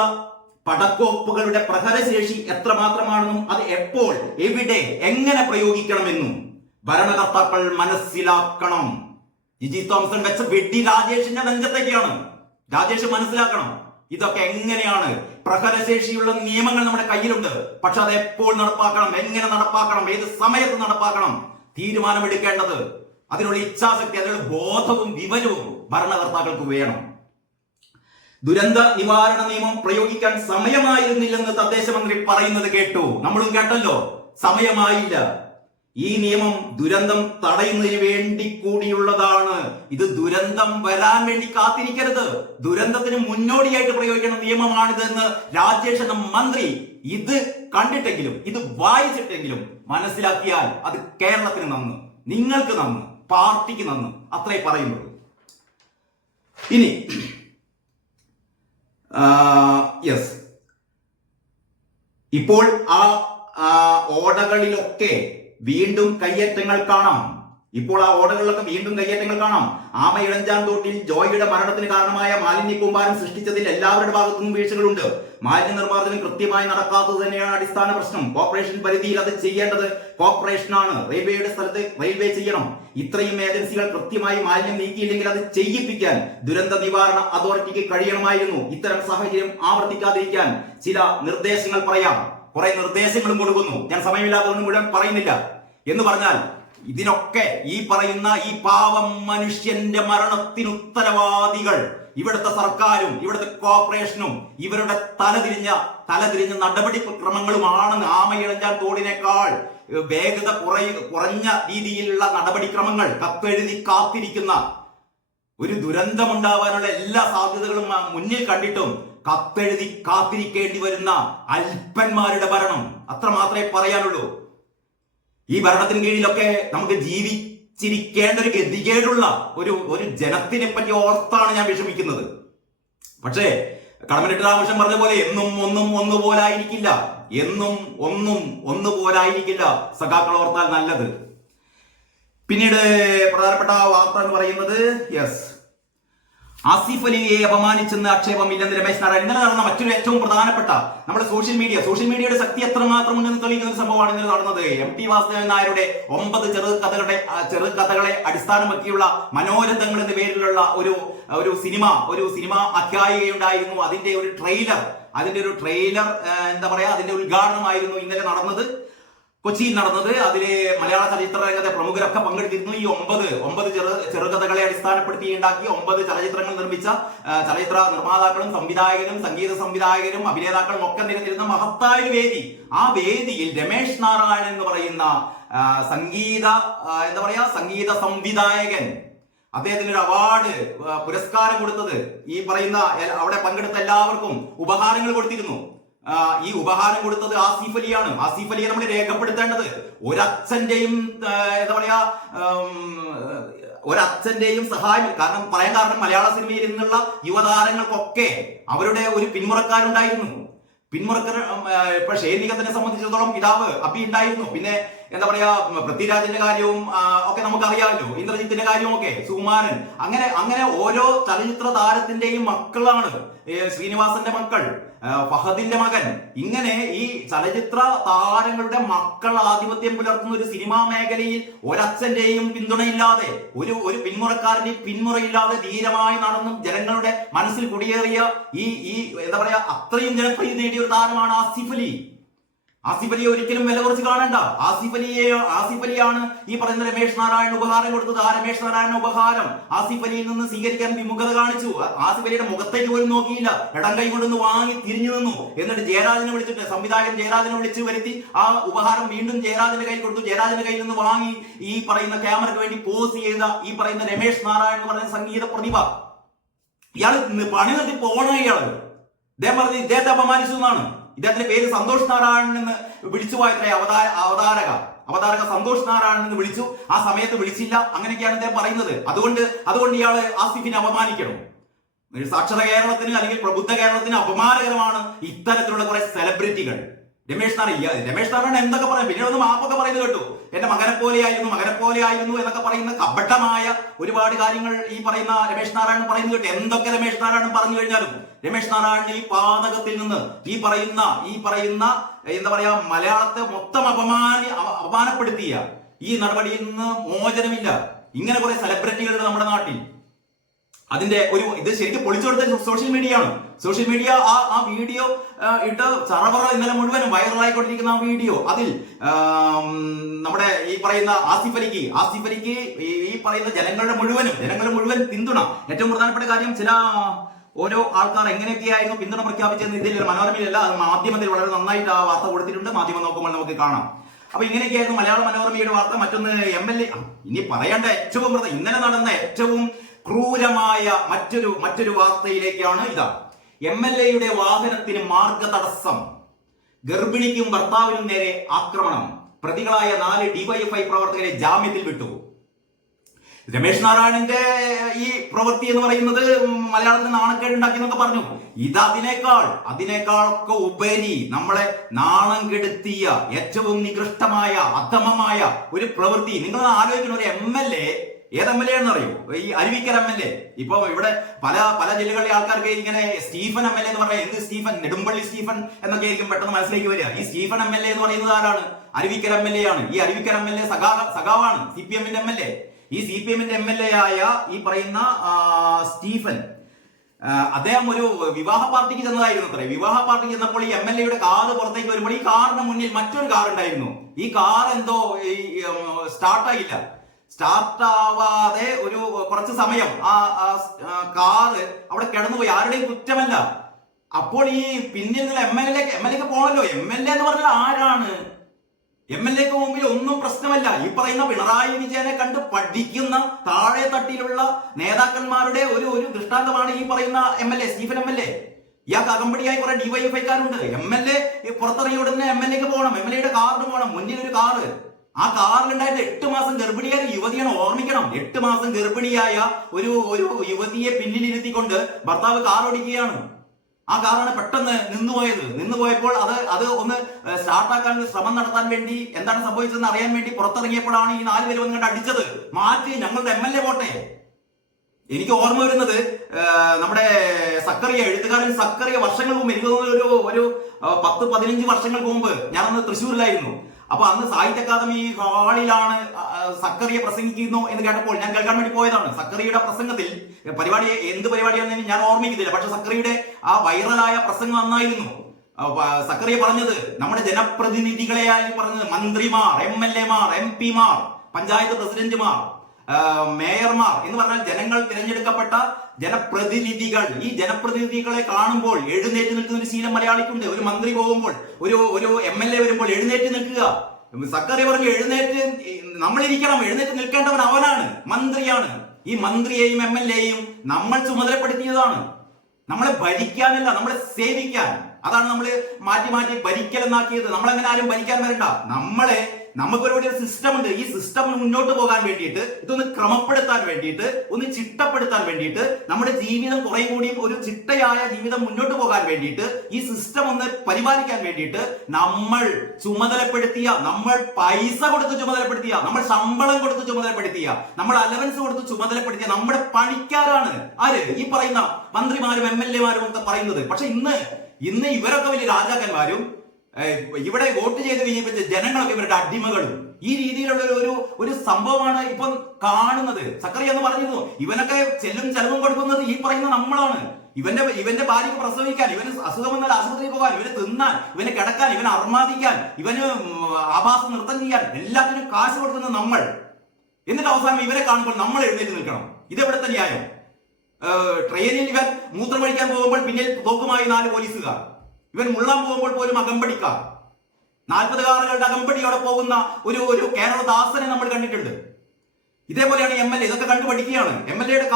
പടക്കോപ്പുകളുടെ പ്രഹരശേഷി എത്രമാത്രമാണെന്നും അത് എപ്പോൾ എവിടെ എങ്ങനെ പ്രയോഗിക്കണമെന്നും ഭരണകർത്താക്കൾ മനസ്സിലാക്കണം. ജിജി തോംസൺ വെച്ച വെടി രാജേഷിന്റെ നെഞ്ചത്തേക്കാണ്. രാജേഷ് മനസ്സിലാക്കണം ഇതൊക്കെ എങ്ങനെയാണ്. പ്രഹരശേഷിയുള്ള നിയമങ്ങൾ നമ്മുടെ കയ്യിലുണ്ട്. പക്ഷെ അത് എപ്പോൾ നടപ്പാക്കണം, എങ്ങനെ നടപ്പാക്കണം, ഏത് സമയത്ത് നടപ്പാക്കണം, തീരുമാനമെടുക്കേണ്ടത് അതിനുള്ള ഇച്ഛാശക്തി, അതിനുള്ള ബോധവും വിവരവും ഭരണകർത്താക്കൾക്ക് വേണം. ദുരന്ത നിവാരണ നിയമം പ്രയോഗിക്കാൻ സമയമായിരുന്നില്ലെന്ന് തദ്ദേശ മന്ത്രി പറയുന്നത് കേട്ടു. നമ്മളും കേട്ടല്ലോ, സമയമായില്ല. ഈ നിയമം ദുരന്തം തടയുന്നതിന് വേണ്ടി കൂടിയുള്ളതാണ്. ഇത് ദുരന്തം വരാൻ വേണ്ടി കാത്തിരിക്കരുത്, ദുരന്തത്തിന് മുന്നോടിയായിട്ട് പ്രയോഗിക്കുന്ന നിയമമാണിതെന്ന് രാജേഷ് എന്ന മന്ത്രി ഇത് കണ്ടിട്ടെങ്കിലും ഇത് വായിച്ചിട്ടെങ്കിലും മനസ്സിലാക്കിയാൽ അത് കേരളത്തിന് നന്ന്, നിങ്ങൾക്ക് നന്ന്, പാർട്ടിക്ക് നന്ന്, അത്രേ പറയുന്നുള്ളൂ. ഇനി യെസ്, ഇപ്പോൾ ആ ഓടകളിലൊക്കെ വീണ്ടും കയ്യേറ്റങ്ങൾ കാണാം. ആമയിഴഞ്ചാൻ തോട്ടിൽ ജോയിയുടെ മരണത്തിന് കാരണമായ മാലിന്യ കൂമ്പാരം സൃഷ്ടിച്ചതിൽ എല്ലാവരുടെ ഭാഗത്തുനിന്നും വീഴ്ചകളുണ്ട്. മാലിന്യ നിർമ്മാർജ്ജനം കൃത്യമായി നടക്കാത്തത് തന്നെയാണ് അടിസ്ഥാന പ്രശ്നം. കോർപ്പറേഷൻ പരിധിയിൽ അത് ചെയ്യേണ്ടത് കോർപ്പറേഷനാണ്. റെയിൽവേയുടെ സ്ഥലത്ത് റെയിൽവേ ചെയ്യണം. ഇത്രയും ഏജൻസികൾ കൃത്യമായി മാലിന്യം നീക്കിയില്ലെങ്കിൽ അത് ചെയ്യിപ്പിക്കാൻ ദുരന്ത നിവാരണ അതോറിറ്റിക്ക് കഴിയണമായിരുന്നു. ഇത്തരം സാഹചര്യം ആവർത്തിക്കാതിരിക്കാൻ ചില നിർദ്ദേശങ്ങൾ പറയാം. കുറെ നിർദ്ദേശങ്ങളും കൊടുക്കുന്നു. ഞാൻ സമയമില്ലാത്തതൊന്നും മുഴുവൻ പറയുന്നില്ല. എന്ന് പറഞ്ഞാൽ ഇതിനൊക്കെ ഈ പറയുന്ന ഈ പാവം മനുഷ്യന്റെ മരണത്തിന് ഉത്തരവാദികൾ ഇവിടുത്തെ സർക്കാരും ഇവിടുത്തെ കോർപ്പറേഷനും ഇവരുടെ തലതിരിഞ്ഞ നടപടിക്രമങ്ങളുമാണെന്ന്. ആമയിഴഞ്ചാൻ തോടിനേക്കാൾ വേഗത കുറഞ്ഞ രീതിയിലുള്ള നടപടിക്രമങ്ങൾ കത്തെഴുതി കാത്തിരിക്കുന്ന, ഒരു ദുരന്തമുണ്ടാവാനുള്ള എല്ലാ സാധ്യതകളും മുന്നിൽ കണ്ടിട്ടും കത്തെഴുതി കാത്തിരിക്കേണ്ടി വരുന്ന അല്പന്മാരുടെ ഭരണം, അത്ര മാത്രമേ പറയാനുള്ളൂ. ഈ ഭരണത്തിന് കീഴിലൊക്കെ നമുക്ക് ജീവിച്ചിരിക്കേണ്ട ഒരു ഗതികേടുള്ള ഒരു ജനത്തിനെ പറ്റി ഓർത്താണ് ഞാൻ വിഷമിക്കുന്നത്. പക്ഷേ കടമനിട്ട് രാമകൃഷ്ണൻ പറഞ്ഞ പോലെ എന്നും ഒന്നും ഒന്നുപോലായിരിക്കില്ല, ഒന്നുപോലായിരിക്കില്ല. സഖാക്കൾ ഓർത്താൽ നല്ലത്. പിന്നീട് പ്രധാനപ്പെട്ട വാർത്ത എന്ന് പറയുന്നത് ആസിഫ് അലിയെ അപമാനിച്ചെന്ന് ആക്ഷേപമില്ലെന്ന് രമേശ് നാരായണൻ. ഇന്നലെ നടന്ന മറ്റൊരു ഏറ്റവും പ്രധാനപ്പെട്ട നമ്മുടെ സോഷ്യൽ മീഡിയയുടെ ശക്തി എത്രമാത്രം ഉണ്ടെന്ന് തെളിയിക്കുന്ന ഒരു സംഭവമാണ് ഇന്നലെ നടന്നത്. MT വാസുദേവൻ നായരുടെ 9 ചെറുകഥകളെ അടിസ്ഥാനമാക്കിയുള്ള മനോരഥങ്ങൾ എന്ന പേരിലുള്ള ഒരു സിനിമ അധ്യായികയുണ്ടായിരുന്നു. അതിന്റെ ഒരു ട്രെയിലർ എന്താ പറയാ, അതിന്റെ ഉദ്ഘാടനമായിരുന്നു ഇന്നലെ നടന്നത്, കൊച്ചിയിൽ നടന്നത്. അതില് മലയാള ചലച്ചിത്ര രംഗത്തെ പ്രമുഖരൊക്കെ പങ്കെടുത്തിരുന്നു. ഈ 9 ചെറുകഥകളെ അടിസ്ഥാനപ്പെടുത്തി ഉണ്ടാക്കി 9 ചലച്ചിത്രങ്ങൾ നിർമ്മിച്ച ചലച്ചിത്ര നിർമ്മാതാക്കളും സംവിധായകരും സംഗീത സംവിധായകരും അഭിനേതാക്കളും ഒക്കെ നിരന്നിരുന്ന മഹത്തായ വേദി. ആ വേദിയിൽ രമേശ് നാരായണൻ എന്ന് പറയുന്ന സംഗീത സംവിധായകൻ, അദ്ദേഹത്തിന് ഒരു അവാർഡ് പുരസ്കാരം കൊടുത്തത്, ഈ പറയുന്ന അവിടെ പങ്കെടുത്ത എല്ലാവർക്കും ഉപഹാരങ്ങൾ കൊടുത്തിരുന്നു. ഈ ഉപഹാരം കൊടുത്തത് ആസിഫ് അലിയാണ്. ആസിഫ് അലിയെ നമ്മൾ രേഖപ്പെടുത്തേണ്ടത് ഒരച്ഛന്റെയും സഹായം. പറയാൻ കാരണം മലയാള സിനിമയിൽ നിന്നുള്ള യുവതാരങ്ങൾക്കൊക്കെ അവരുടെ ഒരു പിന്മുറക്കാരുണ്ടായിരുന്നു. പിന്മുറക്കർ ഇപ്പൊ ഷേനികത്തിനെ സംബന്ധിച്ചിടത്തോളം പിതാവ് അബി ഉണ്ടായിരുന്നു. പിന്നെ എന്താ പറയാ, പൃഥ്വിരാജിന്റെ കാര്യവും ഒക്കെ നമുക്കറിയാമല്ലോ, ഇന്ദ്രജിത്തിന്റെ കാര്യവും ഒക്കെ, സുകുമാരൻ, അങ്ങനെ അങ്ങനെ ഓരോ ചലച്ചിത്ര താരത്തിന്റെയും മക്കളാണ് ശ്രീനിവാസന്റെ മക്കൾ, ഫഹദിന്റെ മകൻ. ഇങ്ങനെ ഈ ചലച്ചിത്ര താരങ്ങളുടെ മക്കൾ ആധിപത്യം പുലർത്തുന്ന ഒരു സിനിമാ മേഖലയിൽ ഒരച്ഛന്റെയും പിന്തുണയില്ലാതെ, ഒരു പിന്മുറക്കാരന്റെയും പിന്മുറയില്ലാതെ ധീരമായി നടന്നും ജനങ്ങളുടെ മനസ്സിൽ കുടിയേറിയ ഈ എന്താ പറയാ അത്രയും ജനപ്രീതി നേടിയ ഒരു താരമാണ് ആസിഫ് അലി. ആസിഫ് അലിയെ ഒരിക്കലും വില കുറച്ച് കാണണ്ട. ആസിഫ് അലിയാണ് ഈ പറയുന്ന രമേശ് നാരായണ ഉപഹാരം കൊടുത്തത്. ആ രമേശ് നാരായണ ഉപഹാരം ആസിഫ് അലിയിൽ നിന്ന് സ്വീകരിക്കാൻ വിമുഖത കാണിച്ചു. ആസിഫ് അലിയുടെ മുഖത്തേക്ക് പോലും നോക്കിയില്ല, ഇടം കൈ കൊണ്ടൊന്ന് വാങ്ങി തിരിഞ്ഞു നിന്നു. എന്നിട്ട് ജയരാജനെ വിളിച്ചിട്ട്, സംവിധായകൻ ജയരാജനെ വിളിച്ച് വരുത്തി ആ ഉപഹാരം വീണ്ടും ജയരാജന്റെ കൈ കൊടുത്തു. ജയരാജന്റെ കയ്യിൽ നിന്ന് വാങ്ങി ഈ പറയുന്ന ക്യാമറയ്ക്ക് വേണ്ടി പോസ് ചെയ്ത ഈ പറയുന്ന രമേശ് നാരായണൻ എന്ന് പറയുന്ന സംഗീത പ്രതിഭ, ഇയാൾ പണി നിർത്തി പോണ ഇയാള്. ഇദ്ദേഹം പറഞ്ഞ് ഇദ്ദേഹത്തെ അപമാനിച്ചു എന്നാണ്. ഇദ്ദേഹത്തിന്റെ പേര് സന്തോഷ് നാരായണൻ എന്ന് വിളിച്ചു പോയത്രേ അവതാരക സന്തോഷ് നാരായണൻ എന്ന് വിളിച്ചു. ആ സമയത്ത് വിളിച്ചില്ല, അങ്ങനെയൊക്കെയാണ് ഇദ്ദേഹം പറയുന്നത്. അതുകൊണ്ട് ഇയാള് ആസിഫിനെ അപമാനിക്കണം. സാക്ഷര കേരളത്തിന് അല്ലെങ്കിൽ പ്രബുദ്ധ കേരളത്തിന് അപമാനകരമാണ് ഇത്തരത്തിലുള്ള കുറെ സെലിബ്രിറ്റികൾ. രമേശ് നാരായണൻ എന്തൊക്കെ പറയാം, പിന്നീട് ഒന്ന് മാപ്പൊക്കെ പറയുന്നത് കേട്ടു. എന്റെ മകനെ പോലെ ആയിരുന്നു എന്നൊക്കെ പറയുന്ന കപടമായ ഒരുപാട് കാര്യങ്ങൾ ഈ പറയുന്ന രമേശ് നാരായണൻ പറയുന്നത് കേട്ടു. എന്തൊക്കെ രമേശ് നാരായണൻ പറഞ്ഞു കഴിഞ്ഞാലും രമേശ് നാരായണൻ ഈ പാതകത്തിൽ നിന്ന് ഈ പറയുന്ന എന്താ പറയാ മലയാളത്തെ മൊത്തം അപമാനപ്പെടുത്തിയ ഈ നടപടിയിൽ നിന്ന് മോചനമില്ല. ഇങ്ങനെ കുറെ സെലിബ്രിറ്റികളുടെ നമ്മുടെ നാട്ടിൽ. അതിന്റെ ഇത് ശരിക്കും പൊളിച്ചു കൊടുത്ത സോഷ്യൽ മീഡിയ ആണ്. സോഷ്യൽ മീഡിയ ആ വീഡിയോ ഇട്ട് ചറപറ ഇന്നലെ മുഴുവനും വൈറലായിക്കൊണ്ടിരിക്കുന്ന ആ വീഡിയോ, അതിൽ നമ്മുടെ ഈ പറയുന്ന ആസിഫ് അലിക്ക് ഈ പറയുന്ന ജനങ്ങളുടെ മുഴുവൻ പിന്തുണ. ഏറ്റവും പ്രധാനപ്പെട്ട കാര്യം, ചില ഓരോ ആൾക്കാർ എങ്ങനെയൊക്കെയായിരുന്നു പിന്തുണ പ്രഖ്യാപിച്ചെന്ന് ഇതിൽ മനോരമയിലല്ല, അത് മാധ്യമത്തിൽ വളരെ നന്നായിട്ട് ആ വാർത്ത കൊടുത്തിട്ടുണ്ട്. മാധ്യമം നോക്കുമ്പോൾ നമുക്ക് കാണാം. അപ്പൊ ഇങ്ങനെയൊക്കെയായിരുന്നു മലയാള മനോരമയുടെ വാർത്ത. മറ്റൊന്ന് MLA, ഇനി പറയേണ്ട ഏറ്റവും ഇന്നലെ നടന്ന ഏറ്റവും ക്രൂരമായ മറ്റൊരു വാർത്തയിലേക്കാണ്. ഇതാ, MLAയുടെ വാഹനത്തിന് മാർഗ തടസ്സം, ഗർഭിണിക്കും ഭർത്താവിനും നേരെ ആക്രമണം, പ്രതികളായ 4 DYFI പ്രവർത്തകരെ ജാമ്യത്തിൽ വിട്ടു. രമേശ് നാരായണന്റെ ഈ പ്രവൃത്തി എന്ന് പറയുന്നത് മലയാളത്തിന് നാണക്കേട് ഉണ്ടാക്കി എന്നൊക്കെ പറഞ്ഞു. ഇത് അതിനേക്കാളൊക്കെ ഉപരി നമ്മളെ നാണം കെടുത്തിയ ഏറ്റവും നികൃഷ്ടമായ അധമമായ ഒരു പ്രവൃത്തി. നിങ്ങൾ ആലോചിക്കുന്ന ഒരു MLA, ഏത് MLA ആണെന്ന് അറിയോ? ഈ അരുവിക്കര MLA. ഇപ്പൊ ഇവിടെ പല ജില്ലകളിലെ ആൾക്കാർക്ക് ഇങ്ങനെ സ്റ്റീഫൻ MLA എന്ന് പറഞ്ഞാൽ എന്ത് സ്റ്റീഫൻ, നെടുമ്പള്ളി സ്റ്റീഫൻ എന്നൊക്കെ ആയിരിക്കും പെട്ടെന്ന് മനസ്സിലേക്ക് വരിക. ഈ സ്റ്റീഫൻ MLA എന്ന് പറയുന്നത് ആരാണ്? അരുവിക്കര MLA ആണ്. ഈ അരുവിക്കര MLA സഖാവാണ്, CPM-ന്റെ MLA. ഈ CPM-ന്റെ MLA ആയ ഈ പറയുന്ന സ്റ്റീഫൻ, അദ്ദേഹം ഒരു വിവാഹ പാർട്ടിക്ക് ചെന്നതായിരുന്നു അത്രേ. വിവാഹ പാർട്ടിക്ക് ചെന്നപ്പോൾ ഈ MLAയുടെ കാറ് പുറത്തേക്ക് വരുമ്പോൾ ഈ കാറിന് മുന്നിൽ മറ്റൊരു കാർ ഉണ്ടായിരുന്നു. ഈ കാർ എന്തോ സ്റ്റാർട്ടാവാതെ ഒരു കുറച്ച് സമയം ആ കാറ് അവിടെ കിടന്നുപോയി. ആരുടെയും കുറ്റമല്ല. അപ്പോൾ ഈ പിന്നിൽ നിന്ന് MLAക്ക് പോകണല്ലോ. MLA എന്ന് പറഞ്ഞാൽ ആരാണ്? MLAക്ക് മുമ്പിൽ ഒന്നും പ്രശ്നമല്ല. ഈ പറയുന്ന പിണറായി വിജയനെ കണ്ട് പഠിക്കുന്ന താഴെ തട്ടിലുള്ള നേതാക്കന്മാരുടെ ഒരു ദൃഷ്ടാന്തമാണ് ഈ പറയുന്ന MLA, സ്റ്റീഫൻ MLA. ഇയാൾക്ക് അകമ്പടിയായി കുറെ DYFI-കാരുണ്ട്. MLA പുറത്തിറങ്ങിയ ഉടനെ MLAക്ക് പോകണം, MLAയുടെ കാറിന് പോകണം. മുന്നിൽ ഒരു കാറ്, ആ കാറിലുണ്ടായത് 8 മാസം ഗർഭിണിയായ യുവതിയാണ്. ഓർമ്മിക്കണം, 8 മാസം ഗർഭിണിയായ ഒരു യുവതിയെ പിന്നിലിരുത്തിക്കൊണ്ട് ഭർത്താവ് കാർ ഓടിക്കുകയാണ്. ആ കാറാണ് പെട്ടെന്ന് നിന്നുപോയപ്പോൾ അത് ഒന്ന് സ്റ്റാർട്ടാക്കാൻ ശ്രമം നടത്താൻ വേണ്ടി എന്താണ് സംഭവിച്ചതെന്ന് അറിയാൻ വേണ്ടി പുറത്തിറങ്ങിയപ്പോഴാണ് ഈ 4 പേര് വന്ന് കണ്ട് അടിച്ചത്. മാറ്റി, ഞങ്ങളുടെ MLA പോട്ടെ. എനിക്ക് ഓർമ്മ വരുന്നത് നമ്മുടെ എഴുത്തുകാരൻ സക്കറിയ വർഷങ്ങൾക്ക് മുമ്പ്, എനിക്ക് തോന്നുന്നു ഒരു 10-15 വർഷങ്ങൾക്ക് മുമ്പ് ഞാനന്ന് തൃശ്ശൂരിലായിരുന്നു. അപ്പൊ അന്ന് സാഹിത്യ അക്കാദമി ഹാളിലാണ് സക്കറിയ പ്രസംഗിക്കുന്നു എന്ന് കേട്ടപ്പോൾ ഞാൻ കേൾക്കാൻ വേണ്ടി പോയതാണ്. സക്കറിയുടെ പ്രസംഗത്തിൽ എന്ത് പരിപാടിയാണെന്ന് ഞാൻ ഓർമ്മിക്കുന്നില്ല, പക്ഷെ സക്കറിയുടെ ആ വൈറലായ പ്രസംഗം നന്നായിരുന്നു. സക്കറിയ പറഞ്ഞത് നമ്മുടെ ജനപ്രതിനിധികളെയായി പറഞ്ഞത് മന്ത്രിമാർ, MLA-മാർ, MP-മാർ, പഞ്ചായത്ത് പ്രസിഡന്റുമാർ, മേയർമാർ എന്ന് പറഞ്ഞാൽ ജനങ്ങൾ തിരഞ്ഞെടുക്കപ്പെട്ട ജനപ്രതിനിധികൾ. ഈ ജനപ്രതിനിധികളെ കാണുമ്പോൾ എഴുന്നേറ്റ് നിൽക്കുന്ന ഒരു ശീലം മലയാളിക്കുണ്ട്. ഒരു മന്ത്രി പോകുമ്പോൾ, ഒരു MLA വരുമ്പോൾ എഴുന്നേറ്റ് നിൽക്കുക. സക്കറി പറഞ്ഞു, നമ്മളിരിക്കണം, എഴുന്നേറ്റ് നിൽക്കേണ്ടവൻ അവനാണ്, മന്ത്രിയാണ്. ഈ മന്ത്രിയെയും MLA-യും നമ്മൾ ചുമതലപ്പെടുത്തിയതാണ്. നമ്മളെ ഭരിക്കാനല്ല, നമ്മളെ സേവിക്കാൻ. അതാണ് നമ്മൾ മാറ്റി ഭരിക്കൽ എന്നാക്കിയത്. നമ്മളങ്ങനെ ആരും ഭരിക്കാൻ വരണ്ട. നമ്മളെ നമുക്കൊരു സിസ്റ്റം ഉണ്ട്. ഈ സിസ്റ്റം മുന്നോട്ട് പോകാൻ വേണ്ടിയിട്ട്, ഇതൊന്ന് ക്രമപ്പെടുത്താൻ വേണ്ടിയിട്ട്, ഒന്ന് ചിട്ടപ്പെടുത്താൻ വേണ്ടിയിട്ട്, നമ്മുടെ ജീവിതം കുറെ കൂടിയും ഒരു ചിട്ടയായ ജീവിതം മുന്നോട്ട് പോകാൻ വേണ്ടിയിട്ട്, ഈ സിസ്റ്റം ഒന്ന് പരിപാലിക്കാൻ വേണ്ടിയിട്ട് നമ്മൾ ചുമതലപ്പെടുത്തിയ, നമ്മൾ പൈസ കൊടുത്ത് ചുമതലപ്പെടുത്തിയ, നമ്മൾ ശമ്പളം കൊടുത്ത് ചുമതലപ്പെടുത്തിയ, നമ്മൾ അലവൻസ് കൊടുത്ത് ചുമതലപ്പെടുത്തിയ നമ്മുടെ പണിക്കാരാണ് ആര്? ഈ പറയുന്ന മന്ത്രിമാരും MLA-മാരും ഒക്കെ പറയുന്നത്. പക്ഷെ ഇന്ന് ഇവരൊക്കെ വലിയ രാജാക്കന്മാരും ഇവിടെ വോട്ട് ചെയ്ത് വിജയിപ്പിച്ച ജനങ്ങളൊക്കെ ഇവരുടെ അടിമകളും. ഈ രീതിയിലുള്ള ഒരു സംഭവമാണ് ഇപ്പം കാണുന്നത്. സക്കറിയ എന്ന് പറഞ്ഞിരുന്നു, ഇവനൊക്കെ ചെലവും കൊടുക്കുന്നത് ഈ പറയുന്ന നമ്മളാണ്. ഇവന്റെ ഭാര്യക്ക് പ്രസവിക്കാൻ, ഇവന് അസുഖം വന്നാൽ ആശുപത്രിയിൽ പോകാൻ, ഇവന് തിന്നാൻ, ഇവന് കിടക്കാൻ, ഇവന് അർമാദിക്കാൻ, ഇവന് ആഭാസ നൃത്തം ചെയ്യാൻ എല്ലാത്തിനും കാശ് കൊടുക്കുന്നത് നമ്മൾ. എന്നിട്ട് അവസാനം ഇവരെ കാണുമ്പോൾ നമ്മൾ എഴുന്നേറ്റ് നിൽക്കണം. ഇതെവിടുത്തെ ന്യായം? ട്രെയിനിൽ ഇവൻ മൂത്രം കഴിക്കാൻ പോകുമ്പോൾ പിന്നിൽ തോക്കുമായി 4 പോലീസുകാർ, ഇവൻ മുള്ളാൻ പോകുമ്പോൾ പോലും അകമ്പടിക്കാർ, 40 കാറുകളുടെ അകമ്പടിയോടെ പോകുന്ന ഒരു കേരളദാസനെ നമ്മൾ കണ്ടിട്ടുണ്ട്. ഇതേപോലെയാണ് MLA. ഇതൊക്കെ കണ്ടു പഠിക്കുകയാണ്. MLA-യുടെ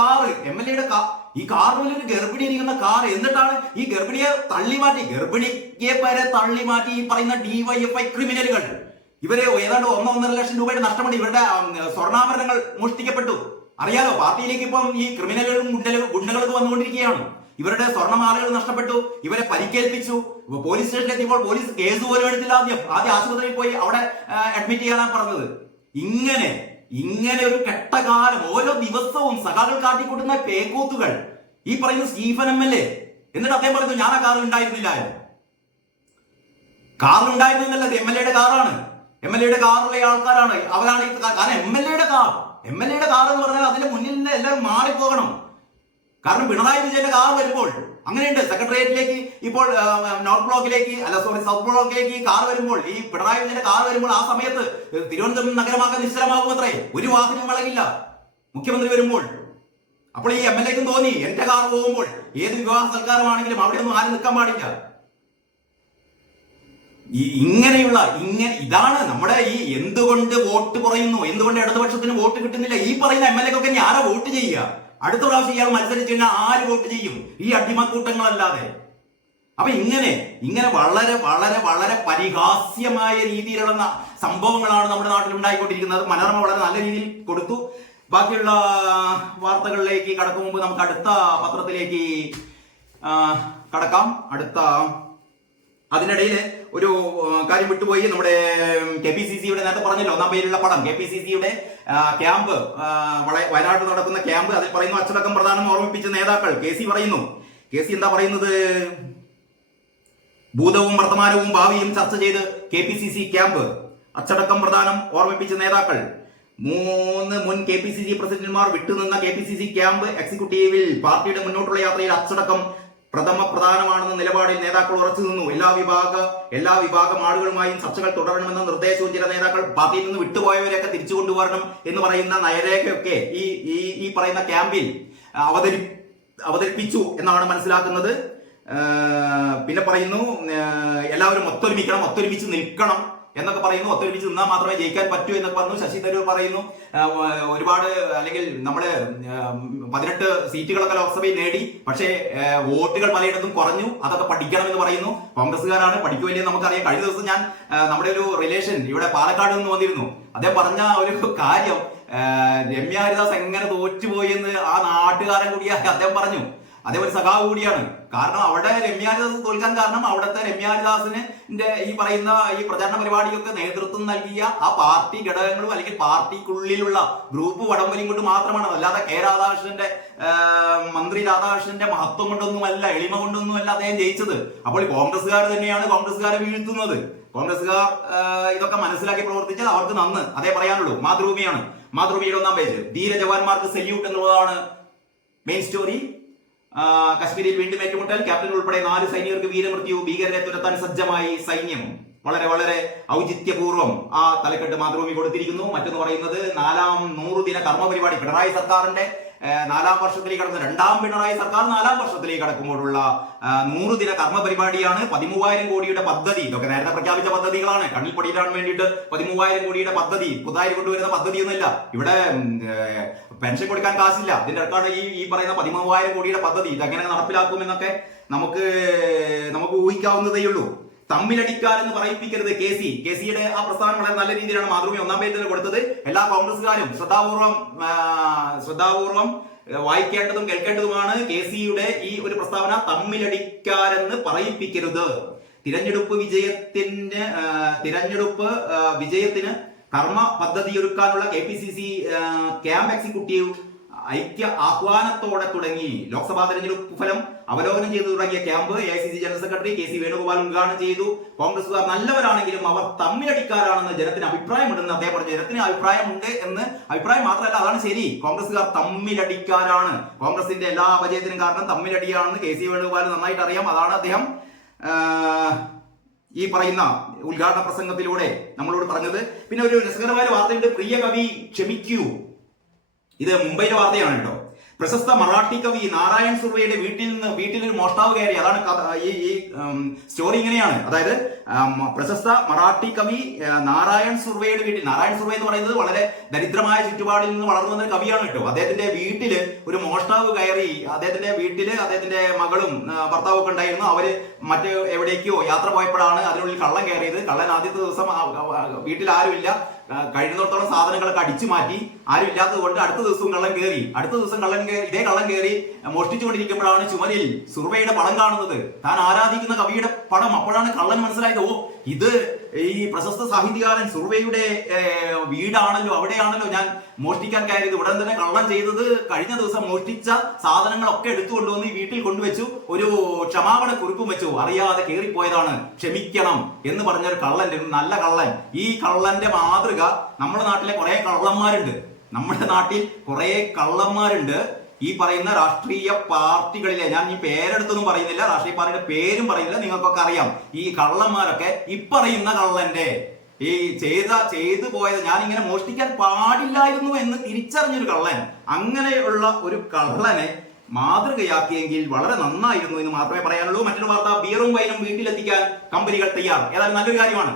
ഈ കാറിൽ ഒരു ഗർഭിണി ഇരിക്കുന്ന കാർ. എന്നിട്ടാണ് ഈ ഗർഭിണിയെ ഗർഭിണിയെ വരെ തള്ളി മാറ്റി ഈ പറയുന്ന DYFI ക്രിമിനലുകൾ. ഇവരെ ഏതാണ്ട് 1-1.5 ലക്ഷം രൂപയുടെ നഷ്ടമുണ്ട്. ഇവരുടെ സ്വർണ്ണാഭരണങ്ങൾ മോഷ്ടിക്കപ്പെട്ടു. അറിയാലോ, പാർട്ടിയിലേക്ക് ഇപ്പം ഈ ക്രിമിനലുകളും ഗുണ്ടകളും വന്നുകൊണ്ടിരിക്കുകയാണ്. ഇവരുടെ സ്വർണ്ണമാലകൾ നഷ്ടപ്പെട്ടു, ഇവരെ പരിക്കേൽപ്പിച്ചു. പോലീസ് സ്റ്റേഷനിൽ എത്തിയപ്പോൾ പോലീസ് കേസ് പോലും എടുത്തില്ല. ആദ്യം ആശുപത്രിയിൽ പോയി അവിടെ അഡ്മിറ്റ് ചെയ്യാനാണ് പറഞ്ഞത്. ഇങ്ങനെ ഒരു കെട്ടകാലം. ഓരോ ദിവസവും സഖാക്കൾ കാട്ടിക്കൂട്ടുന്ന പേക്കൂത്തുകൾ. ഈ പറയുന്ന സ്റ്റീഫൻ MLA, എന്നിട്ട് അദ്ദേഹം പറയുന്നു ഞാൻ ആ കാറിൽ ഉണ്ടായിരുന്നില്ല. കാറിലുണ്ടായിരുന്നല്ല, MLA-യുടെ കാറാണ്. MLA-യുടെ കാറിലെ ആൾക്കാരാണ് അവരാണ്. കാരണം MLA-യുടെ കാർ എന്ന് പറഞ്ഞാൽ അതിന്റെ മുന്നിൽ നിന്ന് എല്ലാവരും മാറിപ്പോകണം. കാരണം പിണറായി വിജയന്റെ കാർ വരുമ്പോൾ അങ്ങനെയുണ്ട്. സെക്രട്ടേറിയറ്റിലേക്ക് ഇപ്പോൾ സൗത്ത് ബ്ലോക്കിലേക്ക് കാർ വരുമ്പോൾ, ഈ പിണറായി വിജയന്റെ കാർ വരുമ്പോൾ ആ സമയത്ത് തിരുവനന്തപുരം നഗരമാകെ നിശ്ചലമാകും അത്രേ. ഒരു വാഹനം വളകില്ല മുഖ്യമന്ത്രി വരുമ്പോൾ. അപ്പോൾ ഈ MLA-ക്കും തോന്നി എന്റെ കാർ പോകുമ്പോൾ ഏത് വിവാഹ സൽക്കാരമാണെങ്കിലും അവിടെ ഒന്നും ആരും നിൽക്കാൻ പാടില്ല. ഇതാണ് നമ്മുടെ ഈ എന്തുകൊണ്ട് വോട്ട് കുറയുന്നു, എന്തുകൊണ്ട് ഇടതുപക്ഷത്തിന് വോട്ട് കിട്ടുന്നില്ല. ഈ പറയുന്ന MLA-ക്കൊക്കെ ഇനി ആരാ വോട്ട് ചെയ്യുക? അടുത്ത പ്രാവശ്യം ഇയാൾ മത്സരിച്ചു കഴിഞ്ഞാൽ ആര് വോട്ട് ചെയ്യും? ഈ അടിമക്കൂട്ടങ്ങളല്ലാതെ. അപ്പൊ ഇങ്ങനെ വളരെ വളരെ വളരെ പരിഹാസ്യമായ രീതിയിലുള്ള സംഭവങ്ങളാണ് നമ്മുടെ നാട്ടിൽ ഉണ്ടായിക്കൊണ്ടിരിക്കുന്നത്. മനോരമ വളരെ നല്ല രീതിയിൽ കൊടുത്തു. ബാക്കിയുള്ള വാർത്തകളിലേക്ക് കടക്കും മുമ്പ് നമുക്ക് അടുത്ത പത്രത്തിലേക്ക് കടക്കാം. അതിനിടയിൽ ഒരു കാര്യം വിട്ടുപോയി. നമ്മുടെ KPCC-യുടെ നേരത്തെ പറഞ്ഞല്ലോ, 1-ാം പേരിലുള്ള പടം. KPCC-യുടെ ക്യാമ്പ്, വയനാട്ടിൽ നടക്കുന്ന ക്യാമ്പ്. അതിൽ പറയുന്നു അച്ചടക്കം പ്രധാനം ഓർമ്മിപ്പിച്ച നേതാക്കൾ. KC പറയുന്നു. KC എന്താ പറയുന്നത്? ഭൂതവും വർത്തമാനവും ഭാവിയും ചർച്ച ചെയ്ത് KPCC ക്യാമ്പ്. അച്ചടക്കം പ്രധാനം ഓർമ്മിപ്പിച്ച നേതാക്കൾ. 3 മുൻ KPCC പ്രസിഡന്റുമാർ വിട്ടുനിന്ന KPCC ക്യാമ്പ് എക്സിക്യൂട്ടീവിൽ പാർട്ടിയുടെ മുന്നോട്ടുള്ള യാത്രയിൽ അച്ചടക്കം പ്രധാനമാണെന്ന നിലപാടിൽ നേതാക്കൾ ഉറച്ചു നിന്നു. എല്ലാ വിഭാഗം ആളുകളുമായും ചർച്ചകൾ തുടരണമെന്ന നിർദ്ദേശവും ചില നേതാക്കൾ പാർട്ടിയിൽ നിന്ന് വിട്ടുപോയവരെയൊക്കെ തിരിച്ചു കൊണ്ടുവരണം എന്ന് പറയുന്ന നയരേഖയൊക്കെ ഈ പറയുന്ന ക്യാമ്പിൽ അവതരിപ്പിച്ചു എന്നാണ് മനസ്സിലാക്കുന്നത്. പിന്നെ പറയുന്നു എല്ലാവരും ഒത്തൊരുമിച്ച് നിൽക്കണം എന്നൊക്കെ പറയുന്നു. ഒത്തൊരുമിച്ച് നിന്നാൽ മാത്രമേ ജയിക്കാൻ പറ്റൂ എന്നൊക്കെ പറഞ്ഞു. ശശി തരൂർ പറയുന്നു ഒരുപാട്, അല്ലെങ്കിൽ നമ്മള് 18 സീറ്റുകളൊക്കെ ലോക്സഭയിൽ നേടി, പക്ഷേ വോട്ടുകൾ പലയിടത്തും കുറഞ്ഞു, അതൊക്കെ പഠിക്കണം എന്ന് പറയുന്നു. കോൺഗ്രസ്സുകാരാണ്, പഠിക്കുമല്ലേ നമുക്കറിയാം. കഴിഞ്ഞ ദിവസം ഞാൻ നമ്മുടെ ഒരു റിലേഷൻ ഇവിടെ പാലക്കാട് നിന്ന് വന്നിരുന്നു. അദ്ദേഹം പറഞ്ഞ ഒരു കാര്യം, രമ്യ ഹരിദാസ് എങ്ങനെ തോറ്റുപോയി എന്ന് ആ നാട്ടുകാരൻ കൂടിയായി അദ്ദേഹം പറഞ്ഞു. അതേപോലെ സഖാവ് കൂടിയാണ്. കാരണം അവിടെ രമ്യ ഹരിദാസ് തോൽക്കാൻ കാരണം അവിടുത്തെ രമ്യ ഹരിദാസിന് ഈ പറയുന്ന ഈ പ്രചാരണ പരിപാടിയൊക്കെ നേതൃത്വം നൽകിയ ആ പാർട്ടി ഘടകങ്ങളും അല്ലെങ്കിൽ പാർട്ടിക്കുള്ളിലുള്ള ഗ്രൂപ്പ് വടംവലിയും കൊണ്ട് മാത്രമാണ്. അല്ലാതെ മന്ത്രി രാധാകൃഷ്ണന്റെ മഹത്വം കൊണ്ടൊന്നുമല്ല, എളിമ കൊണ്ടൊന്നുമല്ല അദ്ദേഹം ജയിച്ചത്. അപ്പോൾ കോൺഗ്രസ്സുകാർ തന്നെയാണ് കോൺഗ്രസ്സുകാരെ വീഴ്ത്തുന്നത്. കോൺഗ്രസ്സുകാർ ഇതൊക്കെ മനസ്സിലാക്കി പ്രവർത്തിച്ചാൽ അവർക്ക് നന്ന്, അതേ പറയാനുള്ളൂ. മാതൃഭൂമിയുടെ 1-ാം പേജ്, ധീര ജവാന്മാർക്ക് സല്യൂട്ട് എന്നുള്ളതാണ് മെയിൻ സ്റ്റോറി. കശ്മീരിൽ വീണ്ടും ഏറ്റുമുട്ടൽ, ക്യാപ്റ്റൻ ഉൾപ്പെടെ 4 സൈനികർക്ക് വീരമൃത്യു, ഭീകരരെ തുരത്താൻ സജ്ജമായി സൈന്യം. വളരെ വളരെ ഔചിത്യപൂർവ്വം ആ തലക്കെട്ട് മാതൃഭൂമി കൊടുത്തിരിക്കുന്നു. മറ്റൊന്ന് പറയുന്നത് 4ാം 100 ദിന കർമ്മ പരിപാടി. പിണറായി സർക്കാരിന്റെ 4ാം വർഷത്തിലേക്ക് കടക്കുന്ന 2ാം പിണറായി സർക്കാർ 4ാം വർഷത്തിലേക്ക് കടക്കുമ്പോഴുള്ള 100 ദിന കർമ്മ പരിപാടിയാണ്. 13,000 കോടിയുടെ പദ്ധതി. ഇതൊക്കെ നേരത്തെ പ്രഖ്യാപിച്ച പദ്ധതികളാണ്. കണ്ണിൽ പൊടിയിടാൻ വേണ്ടിയിട്ട് 13,000 കോടിയുടെ പദ്ധതി, പുതുതായി കൊണ്ടുവരുന്ന പദ്ധതിയൊന്നുമില്ല. ഇവിടെ പെൻഷൻ കൊടുക്കാൻ കാശില്ല. ഇതിന്റെ അടുത്താണ് ഈ പറയുന്ന 13,000 കോടിയുടെ പദ്ധതി. ഇതെങ്ങനെ നടപ്പിലാക്കും എന്നൊക്കെ നമുക്ക് ഊഹിക്കാവുന്നതേ ഉള്ളൂ. തമ്മിലടിക്കാരെന്ന് പറയിപ്പിക്കരുത്. കെ സിയുടെ ആ പ്രസ്ഥാനം വളരെ നല്ല രീതിയിലാണ് മാതൃഭൂമി ഒന്നാം പേജിൽ കൊടുത്തത്. എല്ലാ കോൺഗ്രസ്സുകാരും ശ്രദ്ധാപൂർവം വായിക്കേണ്ടതും കേൾക്കേണ്ടതുമാണ്. കെ സിയുടെ ഈ ഒരു പ്രസ്താവന, തമ്മിലടിക്കാരെന്ന് പറയിപ്പിക്കരുത്. തിരഞ്ഞെടുപ്പ് വിജയത്തിന് കർമ്മ പദ്ധതിയൊരുക്കാനുള്ള KPCC ക്യാമ്പ് എക്സിക്യൂട്ടീവ് ഐക്യ ആഹ്വാനത്തോടെ തുടങ്ങി. ലോക്സഭാ തെരഞ്ഞെടുപ്പ് ഫലം അവലോകനം ചെയ്തു തുടങ്ങിയ camp AICC general secretary KC Venugopal ഉദ്ഘാടനം ചെയ്തു. കോൺഗ്രസുകാർ നല്ലവരാണെങ്കിലും അവർ തമ്മിലടിക്കാരാണെന്ന് ജനത്തിന് അഭിപ്രായമുണ്ടെന്ന് അദ്ദേഹം പറഞ്ഞു. ജനത്തിന് അഭിപ്രായമുണ്ട് എന്ന്, അഭിപ്രായം മാത്രമല്ല, അതാണ് ശരി. കോൺഗ്രസുകാർ തമ്മിലടിക്കാരാണ്. കോൺഗ്രസിന്റെ എല്ലാ അപജയത്തിനും കാരണം തമ്മിലടിയാണെന്ന് KC വേണുഗോപാൽ നന്നായിട്ട് അറിയാം. അതാണ് അദ്ദേഹം ഈ പറയുന്ന ഉദ്ഘാടന പ്രസംഗത്തിലൂടെ നമ്മളോട് പറഞ്ഞത്. പിന്നെ ഒരു രസകരമായ വാർത്തയുണ്ട്. പ്രിയ കവി ക്ഷമിക്കൂ. ഇത് മുംബൈയിലെ വാർത്തയാണ് കേട്ടോ. പ്രശസ്ത മറാഠി കവി നാരായൺ സുർവയുടെ വീട്ടിലൊരു മോഷ്ടാവ് കയറി. അതാണ് ഈ സ്റ്റോറി ഇങ്ങനെയാണ്. അതായത് പ്രശസ്ത മറാഠി കവി നാരായൺ സുർവയുടെ വീട്ടിൽ, നാരായൺ സുർവ എന്ന് പറയുന്നത് വളരെ ദരിദ്രമായ ചുറ്റുപാടിൽ നിന്ന് വളർന്നു വന്ന കവിയാണ് കേട്ടോ. അദ്ദേഹത്തിന്റെ വീട്ടില് ഒരു മോഷ്ടാവ് കയറി. അദ്ദേഹത്തിന്റെ വീട്ടില് അദ്ദേഹത്തിന്റെ മകളും ഭർത്താവും ഒക്കെ ഉണ്ടായിരുന്നു. അവര് മറ്റ് എവിടേക്കോ യാത്ര പോയപ്പോഴാണ് അതിനുള്ളിൽ കള്ളൻ കയറിയത്. കള്ളൻ ആദ്യത്തെ ദിവസം വീട്ടിൽ ആരുമില്ല, കഴിയുന്നിടത്തോളം സാധനങ്ങളൊക്കെ അടിച്ചു മാറ്റി. ആരും ഇല്ലാത്തത് കൊണ്ട് അടുത്ത ദിവസവും കള്ളൻ കയറി. അടുത്ത ദിവസം ഇതേ കള്ളൻ കയറി മോഷ്ടിച്ചുകൊണ്ടിരിക്കുമ്പോഴാണ് ചുമരിൽ സുർവയുടെ പടം കാണുന്നത്. താൻ ആരാധിക്കുന്ന കവിയുടെ പടം. അപ്പോഴാണ് കള്ളൻ മനസ്സിലായത്, ഓ ഇത് ഈ പ്രശസ്ത സാഹിത്യകാരൻ സുർവയുടെ വീടാണല്ലോ, അവിടെയാണല്ലോ ഞാൻ മോഷ്ടിക്കാൻ കയറിയത്. ഉടൻ തന്നെ കള്ളൻ ചെയ്തത് കഴിഞ്ഞ ദിവസം മോഷ്ടിച്ച സാധനങ്ങളൊക്കെ എടുത്തുകൊണ്ടുവന്ന് ഈ വീട്ടിൽ കൊണ്ടുവച്ചു. ഒരു ക്ഷമാപണ കുറിപ്പും വെച്ചു. അറിയാതെ കയറിപ്പോയതാണ്, ക്ഷമിക്കണം എന്ന് പറഞ്ഞൊരു കള്ളന്റെ, നല്ല കള്ളൻ. ഈ കള്ളന്റെ മാതൃക നമ്മുടെ നാട്ടിലെ കുറെ കള്ളന്മാരുണ്ട്. നമ്മുടെ നാട്ടിൽ കുറെ കള്ളന്മാരുണ്ട്. ഈ പറയുന്ന രാഷ്ട്രീയ പാർട്ടികളിലെ, ഞാൻ ഈ പേരെടുത്തൊന്നും പറയുന്നില്ല, രാഷ്ട്രീയ പാർട്ടിയുടെ പേരും പറയുന്നില്ല, നിങ്ങൾക്കൊക്കെ അറിയാം. ഈ കള്ളന്മാരൊക്കെ പറയുന്ന കള്ളന്റെ ഈ ചെയ്തു പോയത്, ഞാൻ ഇങ്ങനെ മോഷ്ടിക്കാൻ പാടില്ലായിരുന്നു എന്ന് തിരിച്ചറിഞ്ഞൊരു കള്ളൻ, അങ്ങനെയുള്ള ഒരു കള്ളനെ മാതൃകയാക്കിയെങ്കിൽ വളരെ നന്നായിരുന്നു എന്ന് മാത്രമേ പറയാനുള്ളൂ. മറ്റൊരു വാർത്ത, ബിയറും വൈനും വീട്ടിലെത്തിക്കാൻ കമ്പനികൾ തയ്യാർ. ഏതായാലും നല്ലൊരു കാര്യമാണ്.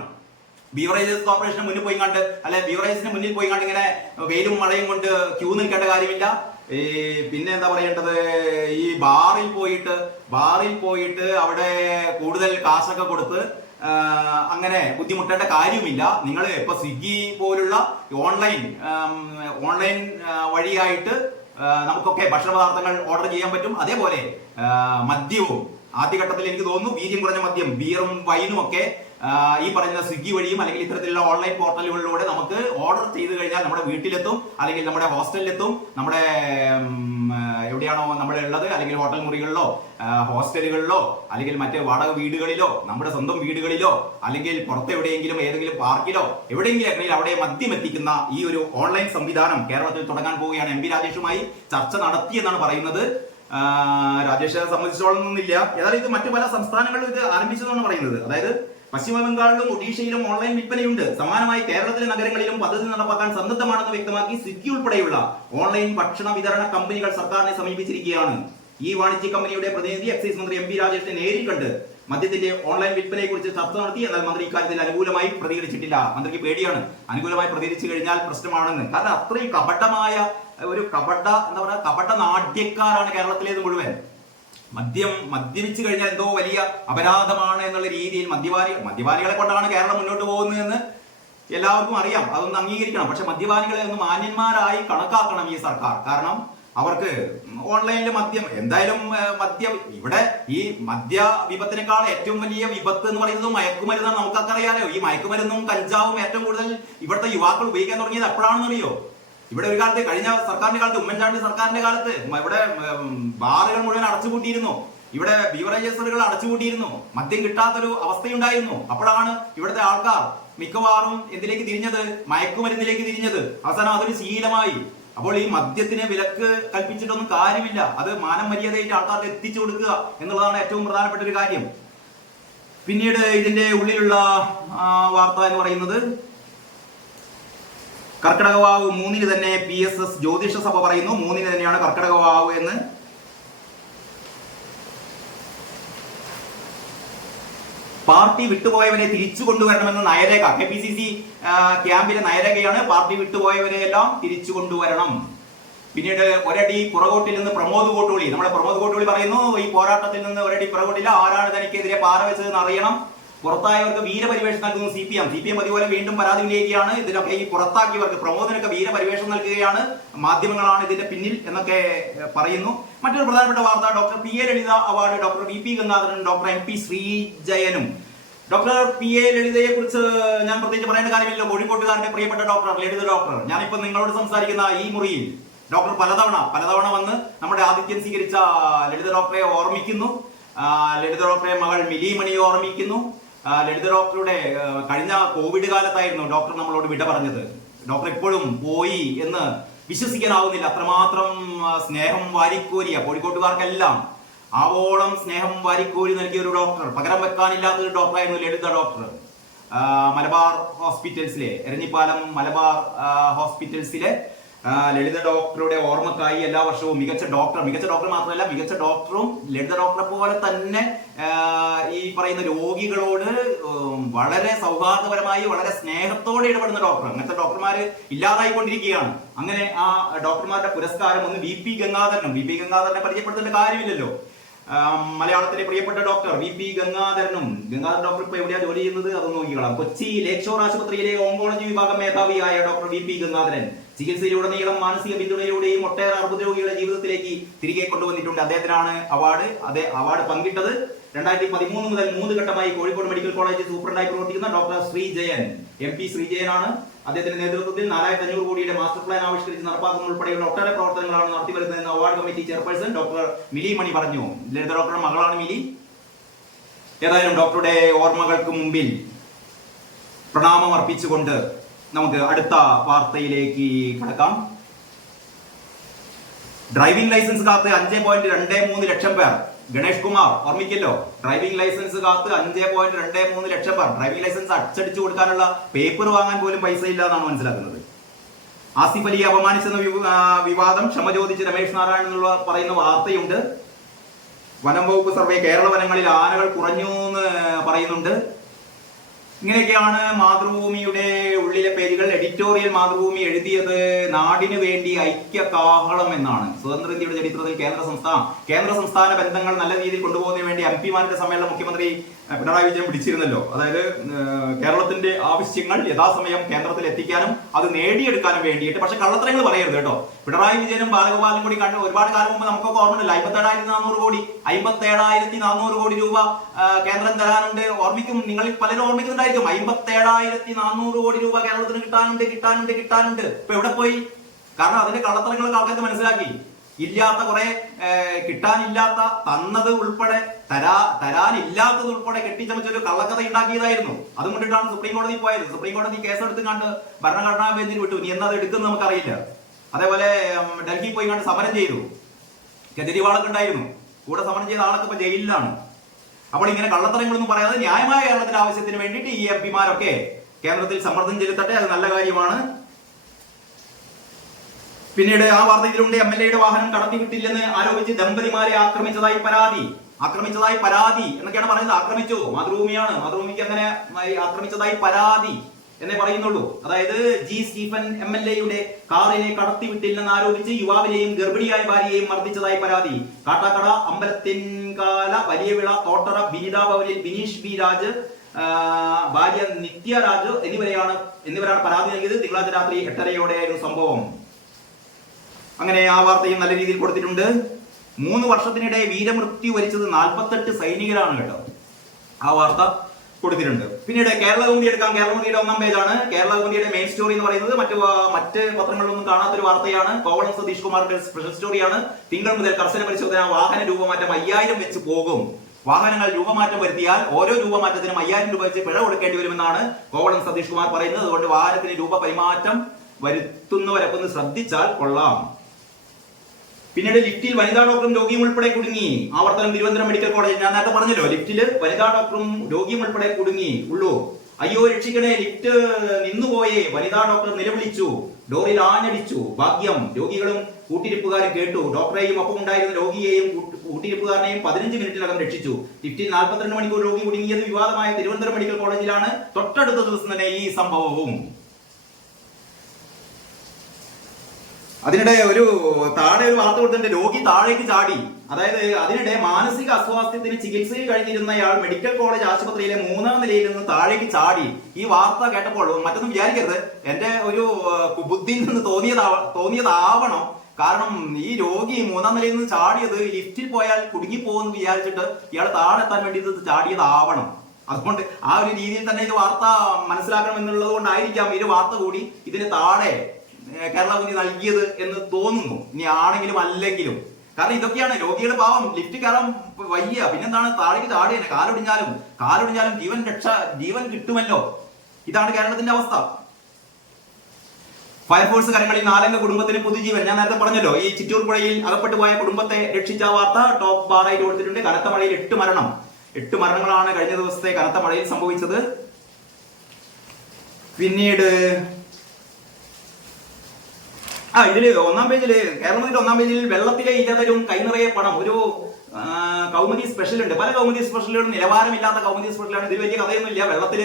ബീവറേജസ് കോർപ്പറേഷന് മുന്നിൽ പോയി കണ്ട്, അല്ലെ ബീവറേജസിന് മുന്നിൽ പോയി കണ്ട് ഇങ്ങനെ വെയിലും മഴയും കൊണ്ട് ക്യൂ നിൽക്കേണ്ട കാര്യമില്ല. പിന്നെ എന്താ പറയേണ്ടത്, ഈ ബാറിൽ പോയിട്ട് അവിടെ കൂടുതൽ കാശൊക്കെ കൊടുത്ത് അങ്ങനെ ബുദ്ധിമുട്ടേണ്ട കാര്യമില്ല. നിങ്ങൾ ഇപ്പൊ സ്വിഗ്ഗി പോലുള്ള ഓൺലൈൻ വഴിയായിട്ട് നമുക്കൊക്കെ ഭക്ഷണ പദാർത്ഥങ്ങൾ ഓർഡർ ചെയ്യാൻ പറ്റും. അതേപോലെ മദ്യവും ആദ്യഘട്ടത്തിൽ എനിക്ക് തോന്നുന്നു വീര്യം കുറഞ്ഞ മദ്യം, ബിയറും വൈനും ഒക്കെ ഈ പറയുന്ന സ്വിഗ്ഗി വഴിയും അല്ലെങ്കിൽ ഇത്തരത്തിലുള്ള ഓൺലൈൻ പോർട്ടലുകളിലൂടെ നമുക്ക് ഓർഡർ ചെയ്ത് കഴിഞ്ഞാൽ നമ്മുടെ വീട്ടിലെത്തും, അല്ലെങ്കിൽ നമ്മുടെ ഹോസ്റ്റലിലെത്തും. നമ്മുടെ എവിടെയാണോ നമ്മൾ ഉള്ളത്, അല്ലെങ്കിൽ ഹോട്ടൽ മുറികളിലോ ഹോസ്റ്റലുകളിലോ അല്ലെങ്കിൽ മറ്റ് വാടക വീടുകളിലോ നമ്മുടെ സ്വന്തം വീടുകളിലോ അല്ലെങ്കിൽ പുറത്തെവിടെയെങ്കിലും ഏതെങ്കിലും പാർക്കിലോ എവിടെയെങ്കിലും അവിടെ മദ്യം എത്തിക്കുന്ന ഈ ഒരു ഓൺലൈൻ സംവിധാനം കേരളത്തിൽ തുടങ്ങാൻ പോവുകയാണ്. MP രാജേഷുമായി ചർച്ച നടത്തിയെന്നാണ് പറയുന്നത്. രാജേഷിനെ സംബന്ധിച്ചോളം ഒന്നുമില്ല. ഏതായാലും ഇത് മറ്റു പല സംസ്ഥാനങ്ങളിലും ഇത് ആരംഭിച്ചതെന്നാണ് പറയുന്നത്. അതായത് പശ്ചിമ ബംഗാളിലും ഒഡീഷയിലും ഓൺലൈൻ വിൽപ്പനയുണ്ട്. സമാനമായി കേരളത്തിലെ നഗരങ്ങളിലും പദ്ധതി നടപ്പാക്കാൻ സന്നദ്ധമാണെന്ന് വ്യക്തമാക്കി സ്വിഗ്ഗി ഉൾപ്പെടെയുള്ള ഓൺലൈൻ ഭക്ഷണ വിതരണ കമ്പനികൾ സർക്കാരിനെ സമീപിച്ചിരിക്കുകയാണ്. ഈ വാണിജ്യ കമ്പനിയുടെ പ്രതിനിധി എക്സൈസ് മന്ത്രി MP രാജേഷിനെ നേരിൽ കണ്ട് മദ്യത്തിന്റെ ഓൺലൈൻ വിൽപ്പനയെ കുറിച്ച് ചർച്ച നടത്തി. എന്നാൽ മന്ത്രി ഇക്കാര്യത്തിൽ അനുകൂലമായി പ്രതികരിച്ചിട്ടില്ല. മന്ത്രിക്ക് പേടിയാണ്, അനുകൂലമായി പ്രതികരിച്ചു കഴിഞ്ഞാൽ പ്രശ്നമാണെന്ന്. കാരണം അത്രയും കപടമായ ഒരു കപട നാട്യക്കാരാണ് കേരളത്തിലേത് മുഴുവൻ. മദ്യപിച്ചു കഴിഞ്ഞാൽ എന്തോ വലിയ അപരാധമാണ് എന്നുള്ള രീതിയിൽ മദ്യപാനികളെ കൊണ്ടാണ് കേരളം മുന്നോട്ട് പോകുന്നത് എന്ന് എല്ലാവർക്കും അറിയാം. അതൊന്ന് അംഗീകരിക്കണം. പക്ഷെ മദ്യപാനികളെ ഒന്ന് മാന്യന്മാരായി കണക്കാക്കണം ഈ സർക്കാർ. കാരണം അവർക്ക് ഓൺലൈനിൽ മദ്യം, എന്തായാലും ഇവിടെ ഈ മദ്യ വിപത്തിനേക്കാൾ ഏറ്റവും വലിയ വിപത്ത് എന്ന് പറയുന്നത് മയക്കുമരുന്നാണ്. നമുക്കൊക്കെ അറിയാലോ. ഈ മയക്കുമരുന്നും കഞ്ചാവും ഏറ്റവും കൂടുതൽ ഇവിടുത്തെ യുവാക്കൾ ഉപയോഗിക്കാൻ തുടങ്ങിയത് എപ്പോഴാണെന്ന് അറിയോ? ഇവിടെ ഒരു കാലത്ത്, കഴിഞ്ഞ സർക്കാരിന്റെ കാലത്ത്, ഉമ്മൻചാണ്ടി സർക്കാരിന്റെ കാലത്ത് ഇവിടെ ബാറുകൾ മുഴുവൻ അടച്ചുപൂട്ടിയിരുന്നു. ഇവിടെ ബീവറേജസുകൾ അടച്ചുപൂട്ടിയിരുന്നു. മദ്യം കിട്ടാത്തൊരു അവസ്ഥയുണ്ടായിരുന്നു. അപ്പോഴാണ് ഇവിടുത്തെ ആൾക്കാർ മിക്കവാറും എന്തിലേക്ക് തിരിഞ്ഞത്? മയക്കുമരുന്നിലേക്ക് തിരിഞ്ഞത്. അവസാനം അതൊരു ശീലമായി. അപ്പോൾ ഈ മദ്യത്തിന് വിലക്ക് കൽപ്പിച്ചിട്ടൊന്നും കാര്യമില്ല. അത് മാനം മര്യാദയായിട്ട് ആൾക്കാർക്ക് എത്തിച്ചു കൊടുക്കുക എന്നുള്ളതാണ് ഏറ്റവും പ്രധാനപ്പെട്ട ഒരു കാര്യം. പിന്നീട് ഇതിന്റെ ഉള്ളിലുള്ള വാർത്ത എന്ന് പറയുന്നത്, കർക്കിടകവാവ് 3-ന് തന്നെ PSS ജ്യോതിഷ സഭ പറയുന്നു. 3-ന് തന്നെയാണ് കർക്കിടകവാവ് എന്ന്. പാർട്ടി വിട്ടുപോയവരെ തിരിച്ചു കൊണ്ടുവരണമെന്ന് നയരേഖ, KPCC ക്യാമ്പിലെ നയരേഖയാണ്. പാർട്ടി വിട്ടുപോയവരെ എല്ലാം തിരിച്ചു കൊണ്ടുവരണം. പിന്നീട് ഒരടി പുറകോട്ടിൽ നിന്ന് പ്രമോദ് കോട്ടൂളി, നമ്മുടെ പ്രമോദ് കോട്ടൂളി പറയുന്നു, ഈ പോരാട്ടത്തിൽ നിന്ന് ഒരടി പുറകോട്ടില്ല, ആരാണ് തനിക്കെതിരെ പാര വെച്ചതെന്ന് അറിയണം. പുറത്തായവർക്ക് വീരപരിവേഷം നൽകുന്നു CPM അതുപോലെ വീണ്ടും പരാതി ഉന്നയിക്കുകയാണ്. ഇതിലൊക്കെ ഈ പുറത്താക്കിയവർക്ക് പ്രമോദിനൊക്കെ വീരപരിവേഷം നൽകുകയാണ്, മാധ്യമങ്ങളാണ് ഇതിന്റെ പിന്നിൽ എന്നൊക്കെ പറയുന്നു. മറ്റൊരു പ്രധാനപ്പെട്ട വാർത്ത, doctor PA Lalitha award doctor VP ഗംഗാധരനും ഡോക്ടർ MP ശ്രീജയനും. ഡോക്ടർ PA ലളിതയെ കുറിച്ച് ഞാൻ പ്രത്യേകിച്ച് പറയേണ്ട കാര്യമില്ലല്ലോ. കോഴിക്കോട്ടുകാരുടെ പ്രിയപ്പെട്ട ഡോക്ടർ, ലളിത ഡോക്ടർ. ഞാനിപ്പോ നിങ്ങളോട് സംസാരിക്കുന്ന ഈ മുറിയിൽ ഡോക്ടർ പലതവണ വന്ന് നമ്മുടെ ആതിഥ്യം സ്വീകരിച്ച ലളിത ഡോക്ടറെ ഓർമ്മിക്കുന്നു. ലളിത ഡോക്ടറെ മകൾ മിലിമണിയെ ഓർമ്മിക്കുന്നു. ലളിത ഡോക്ടറുടെ കഴിഞ്ഞ കോവിഡ് കാലത്തായിരുന്നു ഡോക്ടർ നമ്മളോട് വിട പറഞ്ഞത്. ഡോക്ടർ ഇപ്പോഴും പോയി എന്ന് വിശ്വസിക്കാനാവുന്നില്ല. അത്രമാത്രം സ്നേഹം വാരിക്കോരിയ കോഴിക്കോട്ടുകാർക്കെല്ലാം ആവോളം സ്നേഹം വാരിക്കോരി നൽകിയ ഒരു ഡോക്ടർ, പകരം വെക്കാനില്ലാത്ത ഒരു ഡോക്ടറായിരുന്നു ലളിത ഡോക്ടർ. മലബാർ ഹോസ്പിറ്റൽസിലെ, എരഞ്ഞിപ്പാലം മലബാർ ഹോസ്പിറ്റൽസിലെ ലളിത ഡോക്ടറുടെ ഓർമ്മക്കായി എല്ലാ വർഷവും മികച്ച ഡോക്ടർ മാത്രമല്ല, മികച്ച ഡോക്ടറും ലളിത ഡോക്ടറെ പോലെ തന്നെ ഈ പറയുന്ന രോഗികളോട് വളരെ സൗഹാർദ്ദപരമായി വളരെ സ്നേഹത്തോടെ ഇടപെടുന്ന ഡോക്ടർ. അങ്ങനത്തെ ഡോക്ടർമാര് ഇല്ലാതായിക്കൊണ്ടിരിക്കുകയാണ്. അങ്ങനെ ആ ഡോക്ടർമാരുടെ പുരസ്കാരം ഒന്ന് VP ഗംഗാധരനെ പരിചയപ്പെടുത്തേണ്ട കാര്യമില്ലല്ലോ. മലയാളത്തിലെ പ്രിയപ്പെട്ട ഡോക്ടർ VP ഗംഗാധരൻ ഡോക്ടർ ഇപ്പൊ എവിടെയാ ജോലി ചെയ്യുന്നത് അതൊന്നും നോക്കിക്കളാം. കൊച്ചി ലേക്ക് ഷോർ ആശുപത്രിയിലെ ഓങ്കോളജി വിഭാഗം മേധാവിയായ ഡോക്ടർ VP ഗംഗാധരൻ ചികിത്സയിലുടനീളം മാനസിക പിന്തുണയിലൂടെയും ഒട്ടേറെ അർബുദ രോഗികളുടെ ജീവിതത്തിലേക്ക് തിരികെ കൊണ്ടുവന്നിട്ടുണ്ട്. അദ്ദേഹത്തിനാണ് അവാർഡ് പങ്കിട്ടത്. 2013 മുതൽ 3 ഘട്ടമായി കോഴിക്കോട് മെഡിക്കൽ കോളേജ് സൂപ്രണ്ടായി പ്രവർത്തിക്കുന്ന ഡോക്ടർ ശ്രീജയൻ, MP ശ്രീജയനാണ്. അദ്ദേഹത്തിന്റെ നേതൃത്വത്തിൽ 4500 കോടിയുടെ മാസ്റ്റർ പ്ലാൻ ആവിഷ്കരിച്ച് നടപ്പാക്കുന്ന ഉൾപ്പെടെയുള്ള ഒട്ടേറെ പ്രവർത്തനങ്ങളാണ് നടത്തിവരുന്നതെന്ന് അവാർഡ് കമ്മിറ്റി ചെയർപേഴ്സൺ ഡോക്ടർ മിലിമണി പറഞ്ഞു. ലളിത ഡോക്ടറുടെ മകളാണ് മിലി. ഏതായാലും ഡോക്ടറുടെ ഓർമ്മകൾക്ക് മുമ്പിൽ പ്രണാമം അർപ്പിച്ചുകൊണ്ട് നമുക്ക് അടുത്ത വാർത്തയിലേക്ക് കടക്കാം. ഡ്രൈവിംഗ് ലൈസൻസ് കാത്ത് 5.23 ലക്ഷം പേർ. ഗണേഷ് കുമാർ ഓർമ്മിക്കല്ലോ, ഡ്രൈവിംഗ് ലൈസൻസ് കാത്ത് 5.23 ലക്ഷം പേർ. ഡ്രൈവിംഗ് ലൈസൻസ് അച്ചടിച്ചു കൊടുക്കാനുള്ള പേപ്പർ വാങ്ങാൻ പോലും പൈസ ഇല്ല എന്നാണ് മനസ്സിലാക്കുന്നത്. ആസിഫ് അലിയെ അപമാനിച്ചെന്ന വിവാദം ക്ഷമ ചോദിച്ച് രമേശ് നാരായണൻ എന്നുള്ള പറയുന്ന വാർത്തയുണ്ട്. വനം വകുപ്പ് സർവേ, കേരള വനങ്ങളിൽ ആനകൾ കുറഞ്ഞു എന്ന് പറയുന്നുണ്ട്. ഇങ്ങനെയൊക്കെയാണ് മാതൃഭൂമിയുടെ ഉള്ളിലെ പേജുകൾ. എഡിറ്റോറിയൽ മാതൃഭൂമി എഴുതിയത് നാടിനു വേണ്ടി ഐക്യ കാഹളം എന്നാണ്. സ്വതന്ത്ര ഇന്ത്യയുടെ ചരിത്രത്തിൽ കേന്ദ്ര സംസ്ഥാന ബന്ധങ്ങൾ നല്ല രീതിയിൽ കൊണ്ടുപോകുന്നതിന് വേണ്ടി MP-മാരുടെ സമ്മേളനം മുഖ്യമന്ത്രി പിണറായി വിജയൻ വിളിച്ചിരുന്നല്ലോ. അതായത് കേരളത്തിന്റെ ആവശ്യങ്ങൾ യഥാസമയം കേന്ദ്രത്തിൽ എത്തിക്കാനും അത് നേടിയെടുക്കാനും വേണ്ടിയിട്ട്. പക്ഷെ കള്ളത്തരങ്ങൾ പറയരുത് കേട്ടോ. പിണറായി വിജയനും ബാലഗോപാലും കൂടി കണ്ട് ഒരുപാട് കാലം മുമ്പ് നമുക്കൊക്കെ ഓർമ്മയില്ല. 57,400 കോടി രൂപ കേന്ദ്രം തരാനുണ്ട്. ഓർമ്മിക്കും, നിങ്ങളിൽ പലരും ഓർമ്മിക്കുന്നുണ്ടായിരിക്കും. 57,400 കോടി രൂപ കേരളത്തിന് കിട്ടാനുണ്ട്. ഇപ്പൊ എവിടെ പോയി? കാരണം അതിന്റെ കള്ളത്തരങ്ങളൊക്കെ ആൾക്കാർക്ക് മനസ്സിലാക്കി. ഇല്ലാത്ത കുറെ കിട്ടാനില്ലാത്ത, തന്നത് ഉൾപ്പെടെ തരാനില്ലാത്തത് ഉൾപ്പെടെ കെട്ടിച്ചമച്ചൊരു കള്ളക്കഥ ഉണ്ടാക്കിയതായിരുന്നു. അതുകൊണ്ടിട്ടാണ് സുപ്രീം കോടതി പോയത്. സുപ്രീം കോടതി കേസെടുത്ത് കണ്ട് ഭരണഘടനാ ബെഞ്ചിൽ വിട്ടു. ഇനി എന്താ എടുക്കുന്നത് നമുക്കറിയില്ല. അതേപോലെ ഡൽഹി പോയി കണ്ട് സമരം ചെയ്തു. കെജ്രിവാളൊക്കെ ഉണ്ടായിരുന്നു കൂടെ. സമരം ചെയ്ത ആളൊക്കെ ഇപ്പൊ ജയിലിലാണ്. അപ്പോൾ ഇങ്ങനെ കള്ളത്തരങ്ങളൊന്നും പറയാതെ ന്യായമായ കേരളത്തിന്റെ ആവശ്യത്തിന് വേണ്ടിയിട്ട് ഈ MP-മാരൊക്കെ കേന്ദ്രത്തിൽ സമ്മർദ്ദം ചെലുത്തട്ടെ, അത് നല്ല കാര്യമാണ്. പിന്നീട് ആ വാർത്തയിലുണ്ട്, MLA-യുടെ വാഹനം കടത്തിവിട്ടില്ലെന്ന് ആരോപിച്ച് ദമ്പതിമാരെ ആക്രമിച്ചതായി പരാതി എന്നൊക്കെയാണ് പറയുന്നത്. ആക്രമിച്ചു, മാതൃഭൂമിക്ക് അങ്ങനെ ആക്രമിച്ചതായി പരാതി എന്നേ പറയുന്നുള്ളൂ. അതായത് G. സ്റ്റീഫൻ MLA-യുടെ കാറിനെ കടത്തിവിട്ടില്ലെന്ന് ആരോപിച്ച് യുവാവിനെയും ഗർഭിണിയായ ഭാര്യയെയും മർദ്ദിച്ചതായി പരാതി. കാട്ടാക്കട, അമ്പലത്തിൻകാല, വലിയവിള, തോട്ടറ, ബിനിത ഭവനിൽ ബിനീഷ് B. രാജ്, ഭാര്യ നിത്യരാജ് എന്നിവരാണ് പരാതി നൽകിയത്. തിങ്കളാഴ്ച രാത്രി 8:30 സംഭവം. അങ്ങനെ ആ വാർത്തയും നല്ല രീതിയിൽ കൊടുത്തിട്ടുണ്ട്. 3 വർഷത്തിനിടെ വീരമൃത്യു വരിച്ചത് 48 സൈനികരാണ് കേട്ടോ. ആ വാർത്ത കൊടുത്തിട്ടുണ്ട്. പിന്നീട് കേരളകൗമുദി എടുക്കാം. കേരളകൗമുദിയുടെ 1-ാം പേജാണ്. കേരളകൗമുദിയുടെ മെയിൻ സ്റ്റോറി എന്ന് പറയുന്നത് മറ്റ് പത്രങ്ങളിലൊന്നും കാണാത്തൊരു വാർത്തയാണ്. കോവളം സതീഷ് കുമാറിന്റെ സ്പെഷ്യൽ സ്റ്റോറിയാണ്. തിങ്കൾ മുതൽ കർശന പരിശോധന, വാഹന രൂപമാറ്റം 5000 വെച്ച് പോകും. വാഹനങ്ങൾ രൂപമാറ്റം വരുത്തിയാൽ ഓരോ രൂപമാറ്റത്തിനും 5000 രൂപ വെച്ച് പിഴ കൊടുക്കേണ്ടി വരുമെന്നാണ് കോവളം സതീഷ് കുമാർ പറയുന്നത്. അതുകൊണ്ട് വാഹനത്തിന് രൂപ പരിമാറ്റം വരുത്തുന്നവരൊക്കെ ഒന്ന് ശ്രദ്ധിച്ചാൽ കൊള്ളാം. പിന്നീട് ലിഫ്റ്റിൽ വനിതാ ഡോക്ടറും രോഗിയും ഉൾപ്പെടെ കുടുങ്ങി. ആവർത്തനം തിരുവനന്തപുരം മെഡിക്കൽ കോളേജ്. ഞാൻ നേരത്തെ പറഞ്ഞല്ലോ, ലിഫ്റ്റില് വനിതാ ഡോക്ടറും രോഗിയും ഉൾപ്പെടെ കുടുങ്ങി ഉള്ളൂ. അയ്യോ രക്ഷിക്കണേ, ലിഫ്റ്റ് നിന്നുപോയേ. വനിതാ ഡോക്ടർ നിലവിളിച്ചു, ഡോറിൽ ആഞ്ഞടിച്ചു. ഭാഗ്യം രോഗികളും കൂട്ടിരിപ്പുകാരും കേട്ടു. ഡോക്ടറെയും ഒപ്പം ഉണ്ടായിരുന്ന രോഗിയെയും കൂട്ടിരിപ്പുകാരനെയും 15 മിനിറ്റിനകം രക്ഷിച്ചു. ലിഫ്റ്റിൽ 42 മണിക്കൂർ രോഗി കുടുങ്ങിയത് വിവാദമായ തിരുവനന്തപുരം മെഡിക്കൽ കോളേജിലാണ്. തൊട്ടടുത്ത ദിവസം തന്നെ ഈ സംഭവവും. അതിനിടെ താഴെ ഒരു വാർത്ത കൊടുത്തിട്ടുണ്ട്. രോഗി താഴേക്ക് ചാടി. അതായത് അതിനിടെ മാനസിക അസ്വാസ്ഥ്യത്തിന് ചികിത്സയിൽ കഴിഞ്ഞിരുന്നയാൾ മെഡിക്കൽ കോളേജ് ആശുപത്രിയിലെ 3ാം നിലയിൽ നിന്ന് താഴേക്ക് ചാടി. ഈ വാർത്ത കേട്ടപ്പോൾ മറ്റൊന്നും വിചാരിക്കരുത്, എന്റെ ഒരു ബുദ്ധിയിൽ നിന്ന് തോന്നിയതാവണം. കാരണം ഈ രോഗി 3ാം നിലയിൽ നിന്ന് ചാടിയത് ലിഫ്റ്റിൽ പോയാൽ കുടുങ്ങിപ്പോകുമെന്ന് വിചാരിച്ചിട്ട് ഇയാൾ താഴെ എത്താൻ വേണ്ടി ചാടിയതാവണം. അതുകൊണ്ട് ആ ഒരു രീതിയിൽ തന്നെ ഇത് വാർത്ത മനസ്സിലാക്കണം എന്നുള്ളത് കൊണ്ടായിരിക്കാം ഈ ഒരു വാർത്ത കൂടി ഇതിന് താഴെ കേരളകൗമുദി നൽകിയത് എന്ന് തോന്നുന്നു. ഇനി ആണെങ്കിലും അല്ലെങ്കിലും, കാരണം ഇതൊക്കെയാണ് രോഗികൾ പാവം ലിഫ്റ്റ് കയറാൻ വയ്യ, പിന്നെന്താണ് താഴേക്ക് ചാടി തന്നെ കാലൊടിഞ്ഞാലും ജീവൻ കിട്ടുമല്ലോ. ഇതാണ് കേരളത്തിന്റെ അവസ്ഥ. ഫയർഫോഴ്സ് കരങ്ങളിൽ 4 കുടുംബത്തിന് പുതുജീവൻ. ഞാൻ നേരത്തെ പറഞ്ഞല്ലോ, ഈ ചിറ്റൂർ പുഴയിൽ അകപ്പെട്ടു പോയ കുടുംബത്തെ രക്ഷിച്ച വാർത്ത ടോപ്പ് ബാറായിട്ട് കൊടുത്തിട്ടുണ്ട്. കനത്ത മഴയിൽ 8 മരണങ്ങളാണ് കഴിഞ്ഞ ദിവസത്തെ കനത്ത മഴയിൽ സംഭവിച്ചത്. പിന്നീട് ഇതില് ഒന്നാം പേജിൽ കേരളത്തിന്റെ 1ാം പേജിൽ വെള്ളത്തിലെ ഇരതരും കൈനിറയെ പണം ഒരു കൗമുദി സ്പെഷ്യൽ ഉണ്ട്. പല കൗമുദി സ്പെഷ്യലുകളും നിലവാരമില്ലാത്ത കൗമുദി സ്പെഷ്യലാണ്. ഇതിൽ വലിയ കഥയൊന്നുമില്ല. വെള്ളത്തിൽ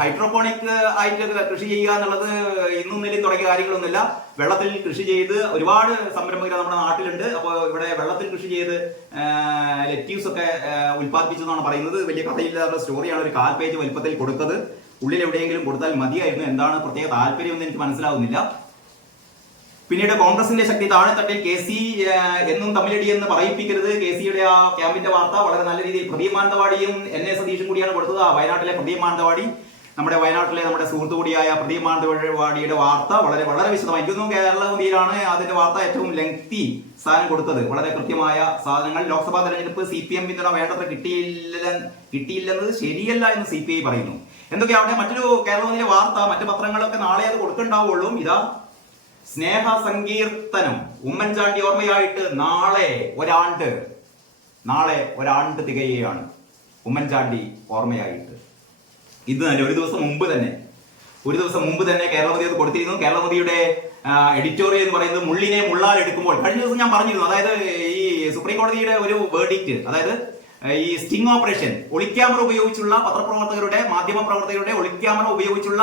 ഹൈഡ്രോപോണിക് ആയിട്ട് കൃഷി ചെയ്യുക എന്നുള്ളത് ഇന്നും നിലയും തുടങ്ങിയ കാര്യങ്ങളൊന്നുമില്ല. വെള്ളത്തിൽ കൃഷി ചെയ്ത് ഒരുപാട് സംരംഭകർ നമ്മുടെ നാട്ടിലുണ്ട്. അപ്പോൾ ഇവിടെ വെള്ളത്തിൽ കൃഷി ചെയ്ത് ലെറ്റ്യൂസ് ഒക്കെ ഉൽപ്പാദിപ്പിച്ചെന്നാണ് പറയുന്നത്. വലിയ കഥയില്ലാത്ത സ്റ്റോറിയാണ്. ഒരു 1/4 പേജ് വലിപ്പത്തിൽ കൊടുത്തത്. ഉള്ളിൽ എവിടെയെങ്കിലും കൊടുത്താൽ മതിയായിരുന്നു. എന്താണ് പ്രത്യേക താല്പര്യം എന്ന് എനിക്ക് മനസ്സിലാവുന്നില്ല. പിന്നീട് കോൺഗ്രസിന്റെ ശക്തി താഴെത്തട്ടിൽ കെ.സി. എന്നും തമ്മിലടി എന്ന് പറയിപ്പിക്കരുത്. കെ.സിയുടെ ആ ക്യാമ്പിന്റെ വാർത്ത വളരെ നല്ല രീതിയിൽ പ്രദീപ് മാനന്തവാടിയും എൻ.എ. സതീഷും കൂടിയാണ് കൊടുത്തത്. വയനാട്ടിലെ പ്രദീപ് മാനന്തവാടി, നമ്മുടെ സുഹൃത്തു കൂടിയായ പ്രദീപ് മാനന്തവാടിയുടെ വാർത്ത വളരെ വളരെ വിശദമായി. എനിക്കൊന്നും കേരളകൗമുദിയിലാണ് അതിന്റെ വാർത്ത ഏറ്റവും ലെങ്തി സ്ഥാനം കൊടുത്തത്. വളരെ കൃത്യമായ സാധനങ്ങൾ. ലോക്സഭാ തെരഞ്ഞെടുപ്പ് CPM പിന്തുണ വേണ്ടത്ര കിട്ടിയില്ലെന്നത് ശരിയല്ല എന്ന് CPI പറയുന്നു. എന്തൊക്കെയാവട്ടെ, മറ്റൊരു കേരളകൗമുദിയിലെ വാർത്ത മറ്റു പത്രങ്ങളൊക്കെ നാളെ അത് കൊടുക്കണ്ടാവുള്ളൂ. ഇതാ, സ്നേഹ സങ്കീർത്തനം. ഉമ്മൻചാണ്ടി ഓർമ്മയായിട്ട് നാളെ ഒരാണ്ട് തികയാണ്. ഉമ്മൻചാണ്ടി ഓർമ്മയായിട്ട് ഇത് തന്നെ ഒരു ദിവസം മുമ്പ് തന്നെ കേരളകൗമുദി അത് കൊടുത്തിരുന്നു. കേരളകൗമുദിയുടെ എഡിറ്റോറിയൽ എന്ന് പറയുന്നത് മുള്ളിനെ മുള്ളാൽ എടുക്കുമ്പോൾ, കഴിഞ്ഞ ദിവസം ഞാൻ പറഞ്ഞിരുന്നു, അതായത് ഈ സുപ്രീം കോടതിയുടെ ഒരു വേർഡിക്റ്റ്, അതായത് ഈ സ്റ്റിംഗ് ഓപ്പറേഷൻ, ഒളിക്യാമറ ഉപയോഗിച്ചുള്ള മാധ്യമപ്രവർത്തകരുടെ ഒളിക്യാമറ ഉപയോഗിച്ചുള്ള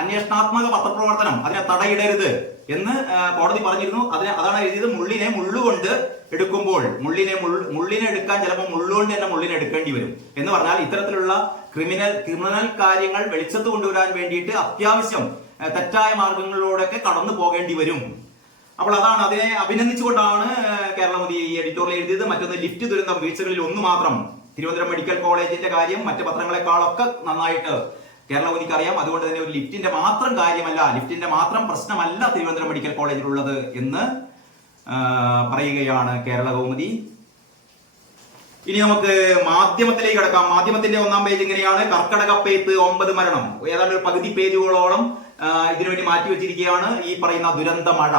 അന്വേഷണാത്മക പത്രപ്രവർത്തനം, അതിനെ തടയിടരുത് എന്ന് കോടതി പറഞ്ഞിരുന്നു. അതാണ് എഴുതിയത്. മുള്ളിനെ മുള്ളുകൊണ്ട് എടുക്കുമ്പോൾ, മുള്ളിനെ എടുക്കാൻ ചിലപ്പോൾ മുള്ളുകൊണ്ട് തന്നെ മുള്ളിനെ എടുക്കേണ്ടി വരും എന്ന് പറഞ്ഞാൽ, ഇത്തരത്തിലുള്ള ക്രിമിനൽ കാര്യങ്ങൾ വെളിച്ചത്ത് കൊണ്ടുവരാൻ വേണ്ടിയിട്ട് അത്യാവശ്യം തെറ്റായ മാർഗങ്ങളിലൂടെയൊക്കെ കടന്നു പോകേണ്ടി വരും. അപ്പോൾ അതാണ്, അതിനെ അഭിനന്ദിച്ചുകൊണ്ടാണ് കേരളകൗമുദി ഈ എഡിറ്റോറിയൽ എഴുതിയത്. മറ്റൊന്ന്, ലിഫ്റ്റ് ദുരന്തം വീഴ്ചകളിൽ ഒന്ന് മാത്രം. തിരുവനന്തപുരം മെഡിക്കൽ കോളേജിന്റെ കാര്യം മറ്റ് പത്രങ്ങളെക്കാളൊക്കെ നന്നായിട്ട് കേരളകൗമുദിക്ക് അറിയാം. അതുകൊണ്ട് തന്നെ ഒരു ലിഫ്റ്റിന്റെ മാത്രം പ്രശ്നമല്ല തിരുവനന്തപുരം മെഡിക്കൽ കോളേജിലുള്ളത് എന്ന് പറയുകയാണ് കേരളകൗമുദി. ഇനി നമുക്ക് മാധ്യമത്തിലേക്ക് കടക്കാം. മാധ്യമത്തിന്റെ 1ാം പേജ് ഇങ്ങനെയാണ്. കർക്കടകപ്പേത്ത് 9 മരണം. ഏതാണ്ട് ഒരു പകുതി പേജുകളോളം ഇതിനുവേണ്ടി മാറ്റിവെച്ചിരിക്കുകയാണ്. ഈ പറയുന്ന ദുരന്ത മഴ.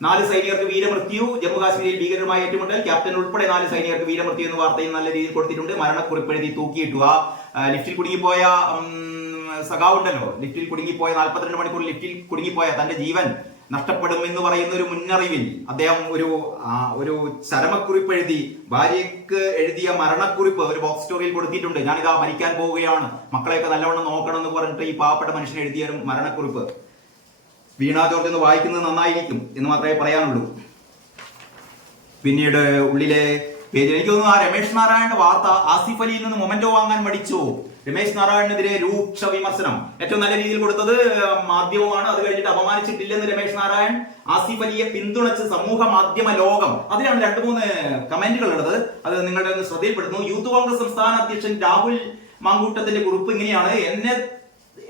4 സൈനികർക്ക് വീരമൃത്യു. ജമ്മുകാശ്മീരിൽ ഭീകരരുമായി ഏറ്റുമുട്ടൽ. ക്യാപ്റ്റൻ ഉൾപ്പെടെ 4 സൈനികർക്ക് വീരമൃത്യു എന്ന വാർത്തയും നല്ല രീതിയിൽ കൊടുത്തിട്ടുണ്ട്. മരണക്കുറിപ്പ് എഴുതി തൂക്കിയിട്ടു. ലിഫ്റ്റിൽ കുടുങ്ങിപ്പോയ സഖാവ് ഉണ്ടല്ലോ, 42 മണിക്കൂർ ലിഫ്റ്റിൽ കുടുങ്ങിപ്പോയ തന്റെ ജീവൻ നഷ്ടപ്പെടും എന്ന് പറയുന്ന ഒരു മുന്നറിവിൽ അദ്ദേഹം ഒരു ചരമക്കുറിപ്പ് എഴുതി, ഭാര്യയ്ക്ക് എഴുതിയ മരണക്കുറിപ്പ് ഒരു ബോക്സ് സ്റ്റോറിയിൽ കൊടുത്തിട്ടുണ്ട്. ഞാനിതാ മരിക്കാൻ പോവുകയാണ്, മക്കളെയൊക്കെ നല്ലവണ്ണം നോക്കണം എന്ന് പറഞ്ഞിട്ട് ഈ പാവപ്പെട്ട മനുഷ്യൻ എഴുതിയ ഒരു മരണക്കുറിപ്പ്. വീണ ജോർജ് എന്ന് വായിക്കുന്നത് നന്നായിരിക്കും എന്ന് മാത്രമേ പറയാനുള്ളൂ. പിന്നീട് ഉള്ളിലെ പേജിൽ എനിക്ക് തോന്നുന്നു രമേശ് നാരായണന്റെ വാർത്ത, ആസിഫ് അലിയിൽ നിന്ന് മൊമെന്റോ വാങ്ങാൻ മടിച്ചു. രമേശ് നാരായണനെതിരെ രൂക്ഷ വിമർശനം. ഏറ്റവും നല്ല രീതിയിൽ കൊടുത്തത് മാധ്യമമാണ്. അത് കഴിഞ്ഞിട്ട് അപമാനിച്ചിട്ടില്ലെന്ന് രമേശ് നാരായൺ. ആസിഫ് അലിയെ പിന്തുണച്ച് സമൂഹ മാധ്യമ ലോകം. അതിലാണ് 2-3 കമന്റുകൾ ഉള്ളത്. അത് നിങ്ങളുടെ ശ്രദ്ധയിൽപ്പെടുന്നു. യൂത്ത് കോൺഗ്രസ് സംസ്ഥാന അധ്യക്ഷൻ രാഹുൽ മാങ്കൂട്ടത്തിന്റെ കുറിപ്പ് ഇങ്ങനെയാണ്: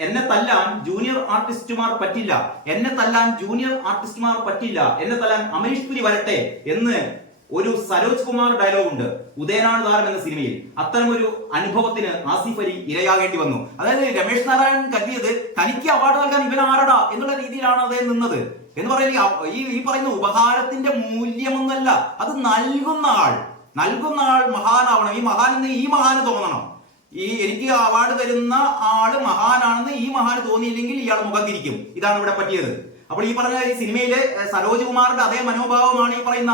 എന്നെ തല്ലാൻ ജൂനിയർ ആർട്ടിസ്റ്റുമാർ പറ്റില്ല, എന്നെ തല്ലാൻ അമരീഷ് പുരി വരട്ടെ എന്ന് ഒരു സരോജ് കുമാർ ഡയലോഗ് ഉണ്ട് ഉദയനാണ് താരം എന്ന സിനിമയിൽ. അത്തരമൊരു അനുഭവത്തിന് ആസിഫ് അലി ഇരയാകേണ്ടി വന്നു. അതായത് രമേശ് നാരായൺ കരുതിയത് തനിക്ക് അവാർഡ് നൽകാൻ ഇവൻ ആരടാ എന്നുള്ള രീതിയിലാണ് അദ്ദേഹം നിന്നത് എന്ന് പറയുന്നത്. ഈ പറയുന്ന ഉപഹാരത്തിന്റെ മൂല്യമൊന്നല്ല, അത് നൽകുന്ന ആൾ മഹാനാവണം. ഈ മഹാന് തോന്നണം. എനിക്ക് അവാർഡ് തരുന്ന ആള് മഹാനാണെന്ന് ഈ മഹാന് തോന്നിയില്ലെങ്കിൽ ഇയാൾ മുഖം തിരിക്കും. ഇതാണ് ഇവിടെ പറ്റിയത്. അപ്പോൾ ഈ പറഞ്ഞ ഈ സിനിമയിലെ സരോജ് കുമാറിന്റെ അതേ മനോഭാവമാണ് ഈ പറയുന്ന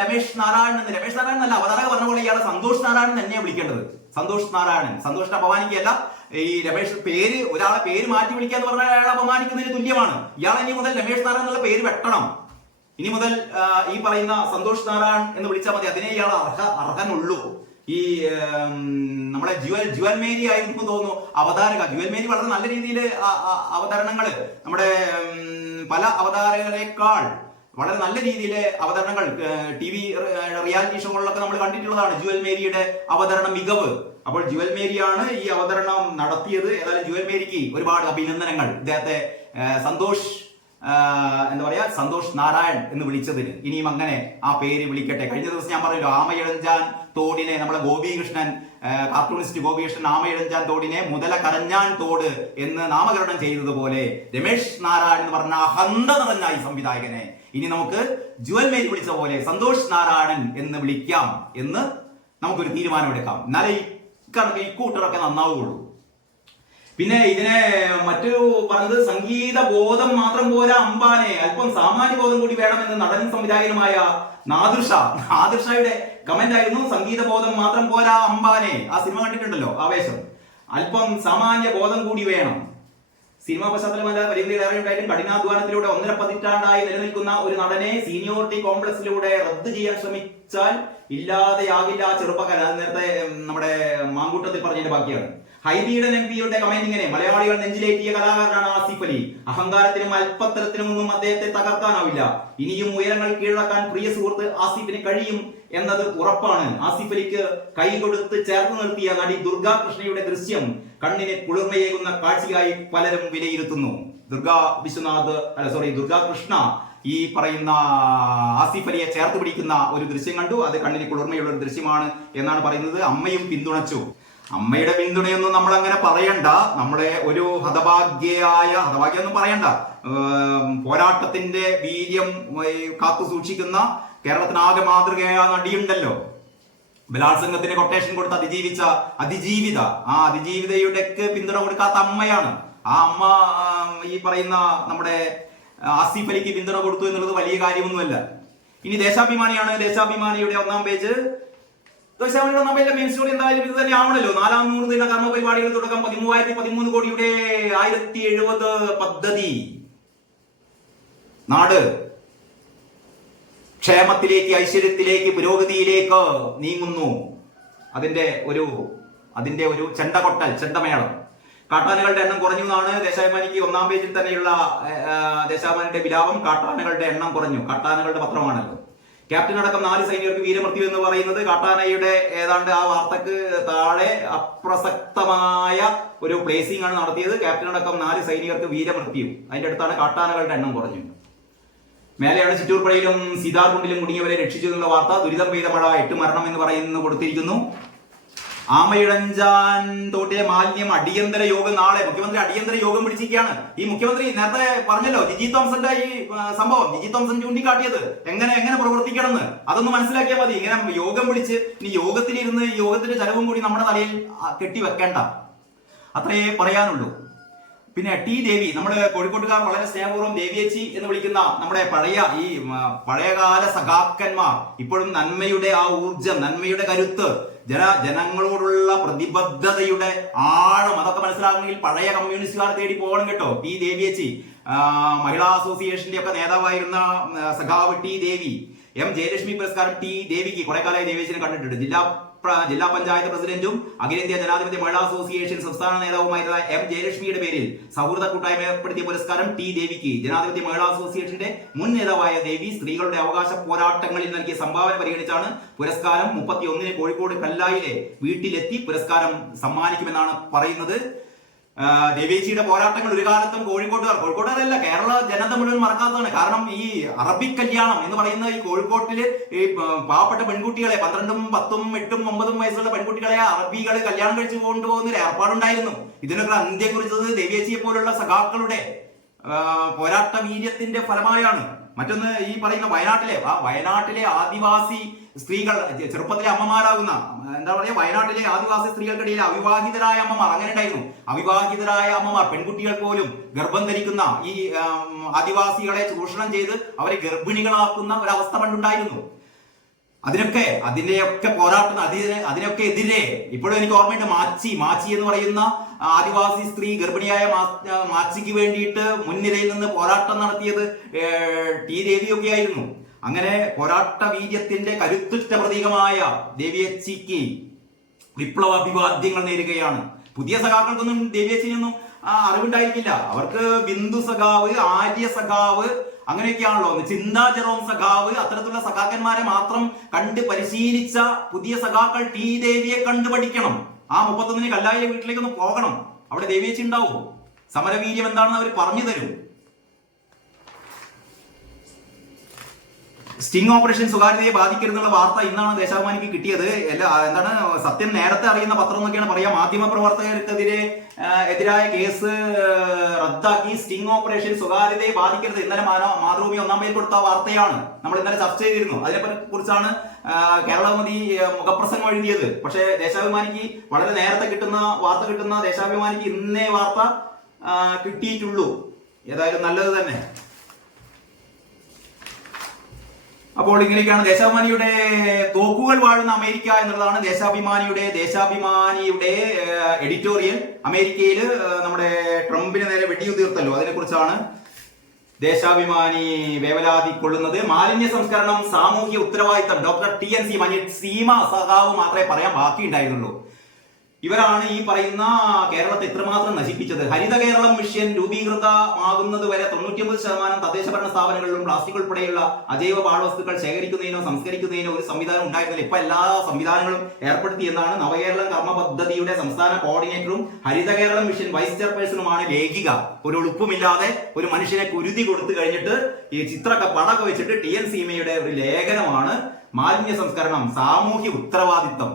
രമേശ് നാരായണൻ എന്നല്ല, അവതാരക പറഞ്ഞ പോലെ ഇയാളെ സന്തോഷ് നാരായണൻ തന്നെയാണ് വിളിക്കേണ്ടത്. സന്തോഷിനെ അപമാനിക്കുകയല്ല. ഈ ഒരാളെ പേര് മാറ്റി വിളിക്കുക എന്ന് പറഞ്ഞാൽ അയാളെ അപമാനിക്കുന്നതിന് തുല്യമാണ്. ഇയാൾ ഇനി മുതൽ രമേശ് നാരായണൻ എന്നുള്ള പേര് വെട്ടണം. ഇനി മുതൽ ഈ പറയുന്ന സന്തോഷ് നാരായൺ എന്ന് വിളിച്ചാൽ മതി, അതിനെ ഇയാൾ അർഹനുള്ളൂ. ഈ നമ്മളെ ജുവൽ മേരി ആയിരുന്നു തോന്നുന്നു അവതാരക. ജുവൽ മേരി വളരെ നല്ല രീതിയിൽ അവതരണങ്ങൾ, നമ്മുടെ പല അവതാരകരെക്കാൾ വളരെ നല്ല രീതിയിലെ അവതരണങ്ങൾ TV റിയാലിറ്റി ഷോകളിലൊക്കെ നമ്മൾ കണ്ടിട്ടുള്ളതാണ് ജുവൽ മേരിയുടെ അവതരണ മികവ്. അപ്പോൾ ജുവൽ മേരിയാണ് ഈ അവതരണം നടത്തിയത്. ഏതായാലും ജുവൽ മേരിക്ക് ഒരുപാട് അഭിനന്ദനങ്ങൾ. ഇദ്ദേഹത്തെ സന്തോഷ് നാരായൺ എന്ന് വിളിച്ചതിന് ഇനിയും അങ്ങനെ ആ പേര് വിളിക്കട്ടെ. കഴിഞ്ഞ ദിവസം ഞാൻ പറഞ്ഞല്ലോ, ആമയിഴഞ്ചാൻ തോടിനെ, നമ്മളെ ഗോപികൃഷ്ണൻ, കാർട്ടൂണിസ്റ്റ് ഗോപികൃഷ്ണൻ ആമയിഴഞ്ചാൻ തോടിനെ മുതല കരഞ്ഞാൻ തോട് എന്ന് നാമകരണം ചെയ്തതുപോലെ രമേശ് നാരായൺ എന്ന് പറഞ്ഞ അഹന്ത നിറഞ്ഞ ഈ സംവിധായകനെ ഇനി നമുക്ക് ജുവൽ മേരി വിളിച്ച പോലെ സന്തോഷ് നാരായണൻ എന്ന് വിളിക്കാം എന്ന് നമുക്കൊരു തീരുമാനമെടുക്കാം. എന്നാലേ ഇക്കൂട്ടറൊക്കെ നന്നാവുകയുള്ളൂ. പിന്നെ ഇതിനെ മറ്റൊരു പറഞ്ഞത്, സംഗീത ബോധം മാത്രം പോരാ അംബാനെ, അല്പം സാമാന്യ ബോധം കൂടി വേണമെന്ന് നടനും സംവിധായകനുമായ നാദിർഷയുടെ കമന്റ് ആയിരുന്നു. സംഗീത ബോധം മാത്രം പോരാ അംബാനെ. ആ സിനിമ കണ്ടിട്ടുണ്ടല്ലോ, ആവേശം. അല്പം സാമാന്യ ബോധം കൂടി വേണം. സിനിമാ പശ്ചാത്തലമല്ലാതെ പരിമിതികളേറെ ഉണ്ടായിട്ടും കഠിനാധ്വാനത്തിലൂടെ 1.5 പതിറ്റാണ്ടായി നിലനിൽക്കുന്ന ഒരു നടനെ സീനിയോറിറ്റി കോംപ്ലക്സിലൂടെ റദ്ദ് ചെയ്യാൻ ശ്രമിച്ചാൽ ഇല്ലാതെയാകില്ല ചെറുപ്പക്കാരൻ. അത് നേരത്തെ നമ്മുടെ മാങ്കൂട്ടത്തിൽ പറഞ്ഞതിന്റെ ബാക്കിയാണ്. ഹൈബീഡൻ MP-യുടെ കമന്റ് ഇങ്ങനെ: മലയാളികൾ നെഞ്ചിലേറ്റിയ കലാകാരനാണ് ആസിഫ് അലി. അഹങ്കാരത്തിനും അല്പത്തരത്തിനുമൊന്നും അദ്ദേഹത്തെ തകർക്കാനാവില്ല. ഇനിയും ഉയരങ്ങൾ കീഴടക്കാൻ പ്രിയ സുഹൃത്ത് ആസിഫിന് കഴിയും എന്നത് ഉറപ്പാണ്. ആസിഫ് അലിക്ക് കൈ കൊടുത്ത് ചേർത്ത് നിർത്തിയ നടി ദുർഗാ കൃഷ്ണയുടെ ദൃശ്യം കണ്ണിന് കുളിർമയേകുന്ന കാഴ്ചയായി പലരും വിലയിരുത്തുന്നു. ദുർഗാ കൃഷ്ണ ഈ പറയുന്ന ആസിഫ് അലിയെ ചേർത്ത് പിടിക്കുന്ന ഒരു ദൃശ്യം കണ്ടു. അത് കണ്ണിന് കുളിർമയുള്ള ഒരു ദൃശ്യമാണ് എന്നാണ് പറയുന്നത്. അമ്മയും പിന്തുണച്ചു. അമ്മയുടെ പിന്തുണയൊന്നും നമ്മൾ അങ്ങനെ പറയണ്ട. നമ്മളെ ഒരു ഹതഭാഗ്യൊന്നും പറയണ്ട. പോരാട്ടത്തിന്റെ വീര്യം കാത്തു സൂക്ഷിക്കുന്ന കേരളത്തിനാകെ മാതൃകയായ നടിയുണ്ടല്ലോ, ബലാത്സംഗത്തിന് കൊട്ടേഷൻ കൊടുത്ത് അതിജീവിത. ആ അതിജീവിതയുടെക്ക് പിന്തുണ കൊടുക്കാത്ത അമ്മയാണ്. ആ അമ്മ ഈ പറയുന്ന നമ്മുടെ ആസിഫ് അലിക്ക് പിന്തുണ കൊടുത്തു എന്നുള്ളത് വലിയ കാര്യമൊന്നുമല്ല. ഇനി ദേശാഭിമാനിയാണ്. ദേശാഭിമാനിയുടെ ഒന്നാം പേജ് മെയിൻ സ്റ്റോറി എന്തായാലും ഇത് തന്നെ ആവണല്ലോ. 400 ദിന കർമ്മ പരിപാടികൾ തുടക്കം. 1313 കോടിയുടെ 1070 പദ്ധതി. നാട് ക്ഷേമത്തിലേക്ക്, ഐശ്വര്യത്തിലേക്ക്, പുരോഗതിയിലേക്ക് നീങ്ങുന്നു. അതിന്റെ ഒരു ചെണ്ടമേളം. കാട്ടാനകളുടെ എണ്ണം കുറഞ്ഞു എന്നാണ് ദേശാഭിമാനിക്ക് ഒന്നാം പേജിൽ തന്നെയുള്ള ദേശാഭിമാനിയുടെ വിലാപം. കാട്ടാനകളുടെ എണ്ണം കുറഞ്ഞു. കാട്ടാനകളുടെ പത്രമാണല്ലോ. ക്യാപ്റ്റൻ അടക്കം 4 സൈനികർക്ക് വീരമൃത്യു എന്ന് പറയുന്നത് കാട്ടാനയുടെ ഏതാണ്ട് ആ വാർത്തക്ക് താഴെ അപ്രസക്തമായ ഒരു പ്ലേസിംഗ് ആണ് നടത്തിയത്. ക്യാപ്റ്റൻ അടക്കം 4 സൈനികർക്ക് വീരമൃത്യു. അതിന്റെ അടുത്താണ് കാട്ടാനകളുടെ എണ്ണം കുറഞ്ഞു. മേലെയാണ് ചിറ്റൂർപ്പുഴയിലും സീതാർകുണ്ടിലും കുടുങ്ങിയവരെ രക്ഷിച്ചു എന്നുള്ള വാർത്ത. ദുരിതം പെയ്ത മഴ 8 മരണം എന്ന് പറയുന്നു കൊടുത്തിരിക്കുന്നു. ആമയിഴഞ്ചാൻ തോട്ടിലെ മാലിന്യം അടിയന്തര യോഗം നാളെ. മുഖ്യമന്ത്രി അടിയന്തര യോഗം വിളിച്ചിരിക്കുകയാണ്. ഈ മുഖ്യമന്ത്രി നേരത്തെ പറഞ്ഞല്ലോ ജിജി തോംസന്റെ ഈ സംഭവം, ജിജി തോംസൺ ചൂണ്ടിക്കാട്ടിയത് എങ്ങനെ പ്രവർത്തിക്കണമെന്ന് അതൊന്ന് മനസ്സിലാക്കിയാൽ മതി. ഇങ്ങനെ യോഗം വിളിച്ച് ഇനി യോഗത്തിലിരുന്ന് യോഗത്തിന്റെ ചെലവും കൂടി നമ്മുടെ തലയിൽ കെട്ടിവെക്കേണ്ട, അത്രേ പറയാനുള്ളൂ. പിന്നെ ടി ദേവി, നമ്മുടെ കോഴിക്കോട്ടുകാർ വളരെ സ്നേഹപൂർവ്വം ദേവിയേച്ചി എന്ന് വിളിക്കുന്ന നമ്മുടെ പഴയകാല സഖാക്കന്മാർ ഇപ്പോഴും നന്മയുടെ ആ ഊർജം, നന്മയുടെ കരുത്ത്, ജനങ്ങളോടുള്ള പ്രതിബദ്ധതയുടെ ആഴം അതൊക്കെ മനസ്സിലാക്കണമെങ്കിൽ പഴയ കമ്മ്യൂണിസ്റ്റുകാർ തേടി പോകണം കേട്ടോ. ടി ദേവിയേച്ചി മഹിളാ അസോസിയേഷന്റെ ഒക്കെ നേതാവായിരുന്ന സഖാവ് ടി ദേവി. M ജയലക്ഷ്മി പുരസ്കാരം ടി ദേവിക്ക്. കുറെ കാലമായി ദേവിയേച്ചിനെ കണ്ടിട്ടുണ്ട്. ജില്ലാ പഞ്ചായത്ത് പ്രസിഡന്റും അഖിലേന്ത്യാ ജനാധിപത്യ മഹിളാ അസോസിയേഷൻ സംസ്ഥാന നേതാവുമായിരുന്ന M ജയലക്ഷ്മിയുടെ പേരിൽ സൗഹൃദ കൂട്ടായ്മ ഏർപ്പെടുത്തിയ പുരസ്കാരം ടി ദേവിക്ക്. ജനാധിപത്യ മഹിളാ അസോസിയേഷന്റെ മുൻ നേതാവായ ദേവി സ്ത്രീകളുടെ അവകാശ പോരാട്ടങ്ങളിൽ നൽകിയ സംഭാവന പരിഗണിച്ചാണ് പുരസ്കാരം. 31-ന് കോഴിക്കോട് കല്ലായിലെ വീട്ടിലെത്തി പുരസ്കാരം സമ്മാനിക്കുമെന്നാണ് പറയുന്നത്. ദേവേച്ചിയുടെ പോരാട്ടങ്ങൾ ഒരു കാലത്തും കോഴിക്കോട്ടുകാരല്ല കേരള ജനത മുഴുവൻ മറക്കാത്തതാണ്. കാരണം ഈ അറബിക് കല്യാണം എന്ന് പറയുന്ന ഈ കോഴിക്കോട്ടില് ഈ പാവപ്പെട്ട പെൺകുട്ടികളെ 12, 10, 8, 9 വയസ്സുള്ള പെൺകുട്ടികളെ അറബികള് കല്യാണം കഴിച്ചു കൊണ്ടുപോകുന്ന ഒരു ഏർപ്പാടുണ്ടായിരുന്നു. ഇതിനൊക്കെ അന്ത്യം കുറിച്ചത് ദേവേച്ചിയെ പോലുള്ള സഖാക്കളുടെ പോരാട്ട വീര്യത്തിന്റെ ഫലമായാണ്. മറ്റൊന്ന് ഈ പറയുന്ന വയനാട്ടിലെ ആദിവാസി സ്ത്രീകൾ ചെറുപ്പത്തിലെ അമ്മമാരാകുന്ന വയനാട്ടിലെ ആദിവാസി സ്ത്രീകൾക്കിടയിൽ അവിവാഹിതരായ അമ്മമാർ അങ്ങനെ ഉണ്ടായിരുന്നു. അവിവാഹിതരായ അമ്മമാർ, പെൺകുട്ടികൾ പോലും ഗർഭം ധരിക്കുന്ന ഈ ആദിവാസികളെ ചൂഷണം ചെയ്ത് അവരെ ഗർഭിണികളാക്കുന്ന ഒരവസ്ഥ പണ്ടുണ്ടായിരുന്നു. അതിന്റെയൊക്കെ പോരാട്ടം, അതിനൊക്കെ എതിരെ ഇപ്പോഴും എനിക്ക് ഓർമ്മയുണ്ട്. മാച്ചി എന്ന് പറയുന്ന ആദിവാസി സ്ത്രീ, ഗർഭിണിയായ മാച്ചിക്ക് വേണ്ടിയിട്ട് മുൻനിരയിൽ നിന്ന് പോരാട്ടം നടത്തിയത് ടി ദേവിയൊക്കെ ആയിരുന്നു. അങ്ങനെ പോരാട്ട വീര്യത്തിന്റെ കരുത്തുറ്റ പ്രതീകമായ ദേവിയച്ചിക്ക് വിപ്ലവ അഭിവാദ്യങ്ങൾ നേരുകയാണ്. പുതിയ സഖാക്കൾക്കൊന്നും ദേവിയച്ചിനൊന്നും അറിവുണ്ടായിരിക്കില്ല. അവർക്ക് ബിന്ദു സഖാവ്, ആര്യ സഖാവ്, അങ്ങനെയൊക്കെയാണല്ലോ. ചിന്താ ജെറോം സഖാവ്, അത്തരത്തിലുള്ള സഖാക്കന്മാരെ മാത്രം കണ്ട് പരിശീലിച്ച പുതിയ സഖാക്കൾ ടി ദേവിയെ കണ്ടു പഠിക്കണം. ആ 31-ന് കല്ലായിലെ വീട്ടിലേക്കൊന്ന് പോകണം. അവിടെ ദേവിയച്ചി ഉണ്ടാവും. സമരവീര്യം എന്താണെന്ന് അവർ പറഞ്ഞു തരും. സ്റ്റിംഗ് ഓപ്പറേഷൻ സ്വകാര്യതയെ ബാധിക്കരുതെന്നുള്ള വാർത്ത ഇന്നാണ് ദേശാഭിമാനിക്ക് കിട്ടിയത്. എന്താണ് സത്യം നേരത്തെ അറിയുന്ന പത്രം എന്നൊക്കെയാണ് പറയാ. മാധ്യമ പ്രവർത്തകർക്കെതിരായ കേസ് റദ്ദാക്കി സ്റ്റിംഗ് ഓപ്പറേഷൻ സ്വകാര്യതയെ ബാധിക്കരുത്. ഇന്നലെ മാതൃഭൂമി 1-ാം പേജിൽ കൊടുത്ത വാർത്തയാണ് നമ്മൾ ഇന്നലെ ചർച്ച ചെയ്തിരുന്നു. അതിനെ കുറിച്ചാണ് കേരളമതി മുഖപ്രസംഗം എഴുതിയത്. പക്ഷേ ദേശാഭിമാനിക്ക് വളരെ നേരത്തെ വാർത്ത കിട്ടുന്ന ദേശാഭിമാനിക്ക് ഇന്നേ വാർത്ത കിട്ടിയിട്ടുള്ളൂ. ഏതായാലും നല്ലത് തന്നെ. അപ്പോൾ ഇങ്ങനെയൊക്കെയാണ് ദേശാഭിമാനിയുടെ തോക്കുകൾ വാഴുന്ന അമേരിക്ക എന്നുള്ളതാണ് ദേശാഭിമാനിയുടെ എഡിറ്റോറിയൽ. അമേരിക്കയിൽ നമ്മുടെ ട്രംപിന് നേരെ വെടിയുതിർത്തല്ലോ, അതിനെക്കുറിച്ചാണ് ദേശാഭിമാനി വേവലാതി കൊള്ളുന്നത്. മാലിന്യ സംസ്കരണം, സാമൂഹ്യ ഉത്തരവാദിത്തം, ഡോക്ടർ TNC സീമ സഖാവ് മാത്രമേ പറയാൻ ബാക്കിയുണ്ടായിരുന്നുള്ളൂ. ഇവരാണ് ഈ പറയുന്ന കേരളത്തെ ഇത്രമാത്രം നശിപ്പിച്ചത്. ഹരിത കേരളം മിഷൻ രൂപീകൃതമാകുന്നത് വരെ 99% തദ്ദേശ ഭരണ സ്ഥാപനങ്ങളിലും പ്ലാസ്റ്റിക് ഉൾപ്പെടെയുള്ള അജൈവ പാഴ്വസ്തുക്കൾ ശേഖരിക്കുന്നതിനോ സംസ്കരിക്കുന്നതിനോ ഒരു സംവിധാനം ഉണ്ടായിരുന്നില്ല. ഇപ്പൊ എല്ലാ സംവിധാനങ്ങളും ഏർപ്പെടുത്തി എന്നാണ് നവകേരളം കർമ്മ പദ്ധതിയുടെ സംസ്ഥാന കോർഡിനേറ്ററും ഹരിത കേരളം മിഷൻ വൈസ് ചെയർപേഴ്സണുമാണ് ലേഖിക. ഒരു ഉളുപ്പുമില്ലാതെ ഒരു മനുഷ്യനെ കുരുതി കൊടുത്തു കഴിഞ്ഞിട്ട് ഈ പടമൊക്കെ വെച്ചിട്ട് TNC-യുടെ ഒരു ലേഖനമാണ് മാലിന്യ സംസ്കരണം, സാമൂഹ്യ ഉത്തരവാദിത്തം.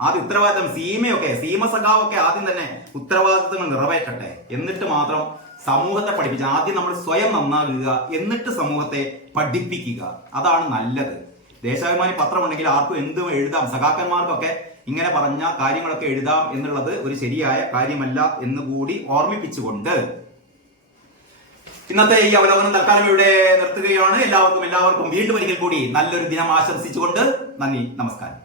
ആദ്യം ഉത്തരവാദിത്തം സീമ സഖാവൊക്കെ ആദ്യം തന്നെ ഉത്തരവാദിത്തങ്ങൾ നിറവേറ്റട്ടെ, എന്നിട്ട് മാത്രം സമൂഹത്തെ പഠിപ്പിക്കുക. ആദ്യം നമ്മൾ സ്വയം നന്നാകുക, എന്നിട്ട് സമൂഹത്തെ പഠിപ്പിക്കുക. അതാണ് നല്ലത്. ദേശാഭിമാനി പത്രമുണ്ടെങ്കിൽ ആർക്കും എന്തും എഴുതാം. സഖാക്കന്മാർക്കൊക്കെ ഇങ്ങനെ പറഞ്ഞ കാര്യങ്ങളൊക്കെ എഴുതാം എന്നുള്ളത് ഒരു ശരിയായ കാര്യമല്ല എന്നുകൂടി ഓർമ്മിപ്പിച്ചുകൊണ്ട് ഇന്നത്തെ ഈ അവലോകനം തൽക്കാലം ഇവിടെ നിർത്തുകയാണ്. എല്ലാവർക്കും വീണ്ടും ഒരിക്കൽ കൂടി നല്ലൊരു ദിനം ആശംസിച്ചുകൊണ്ട് നന്ദി, നമസ്കാരം.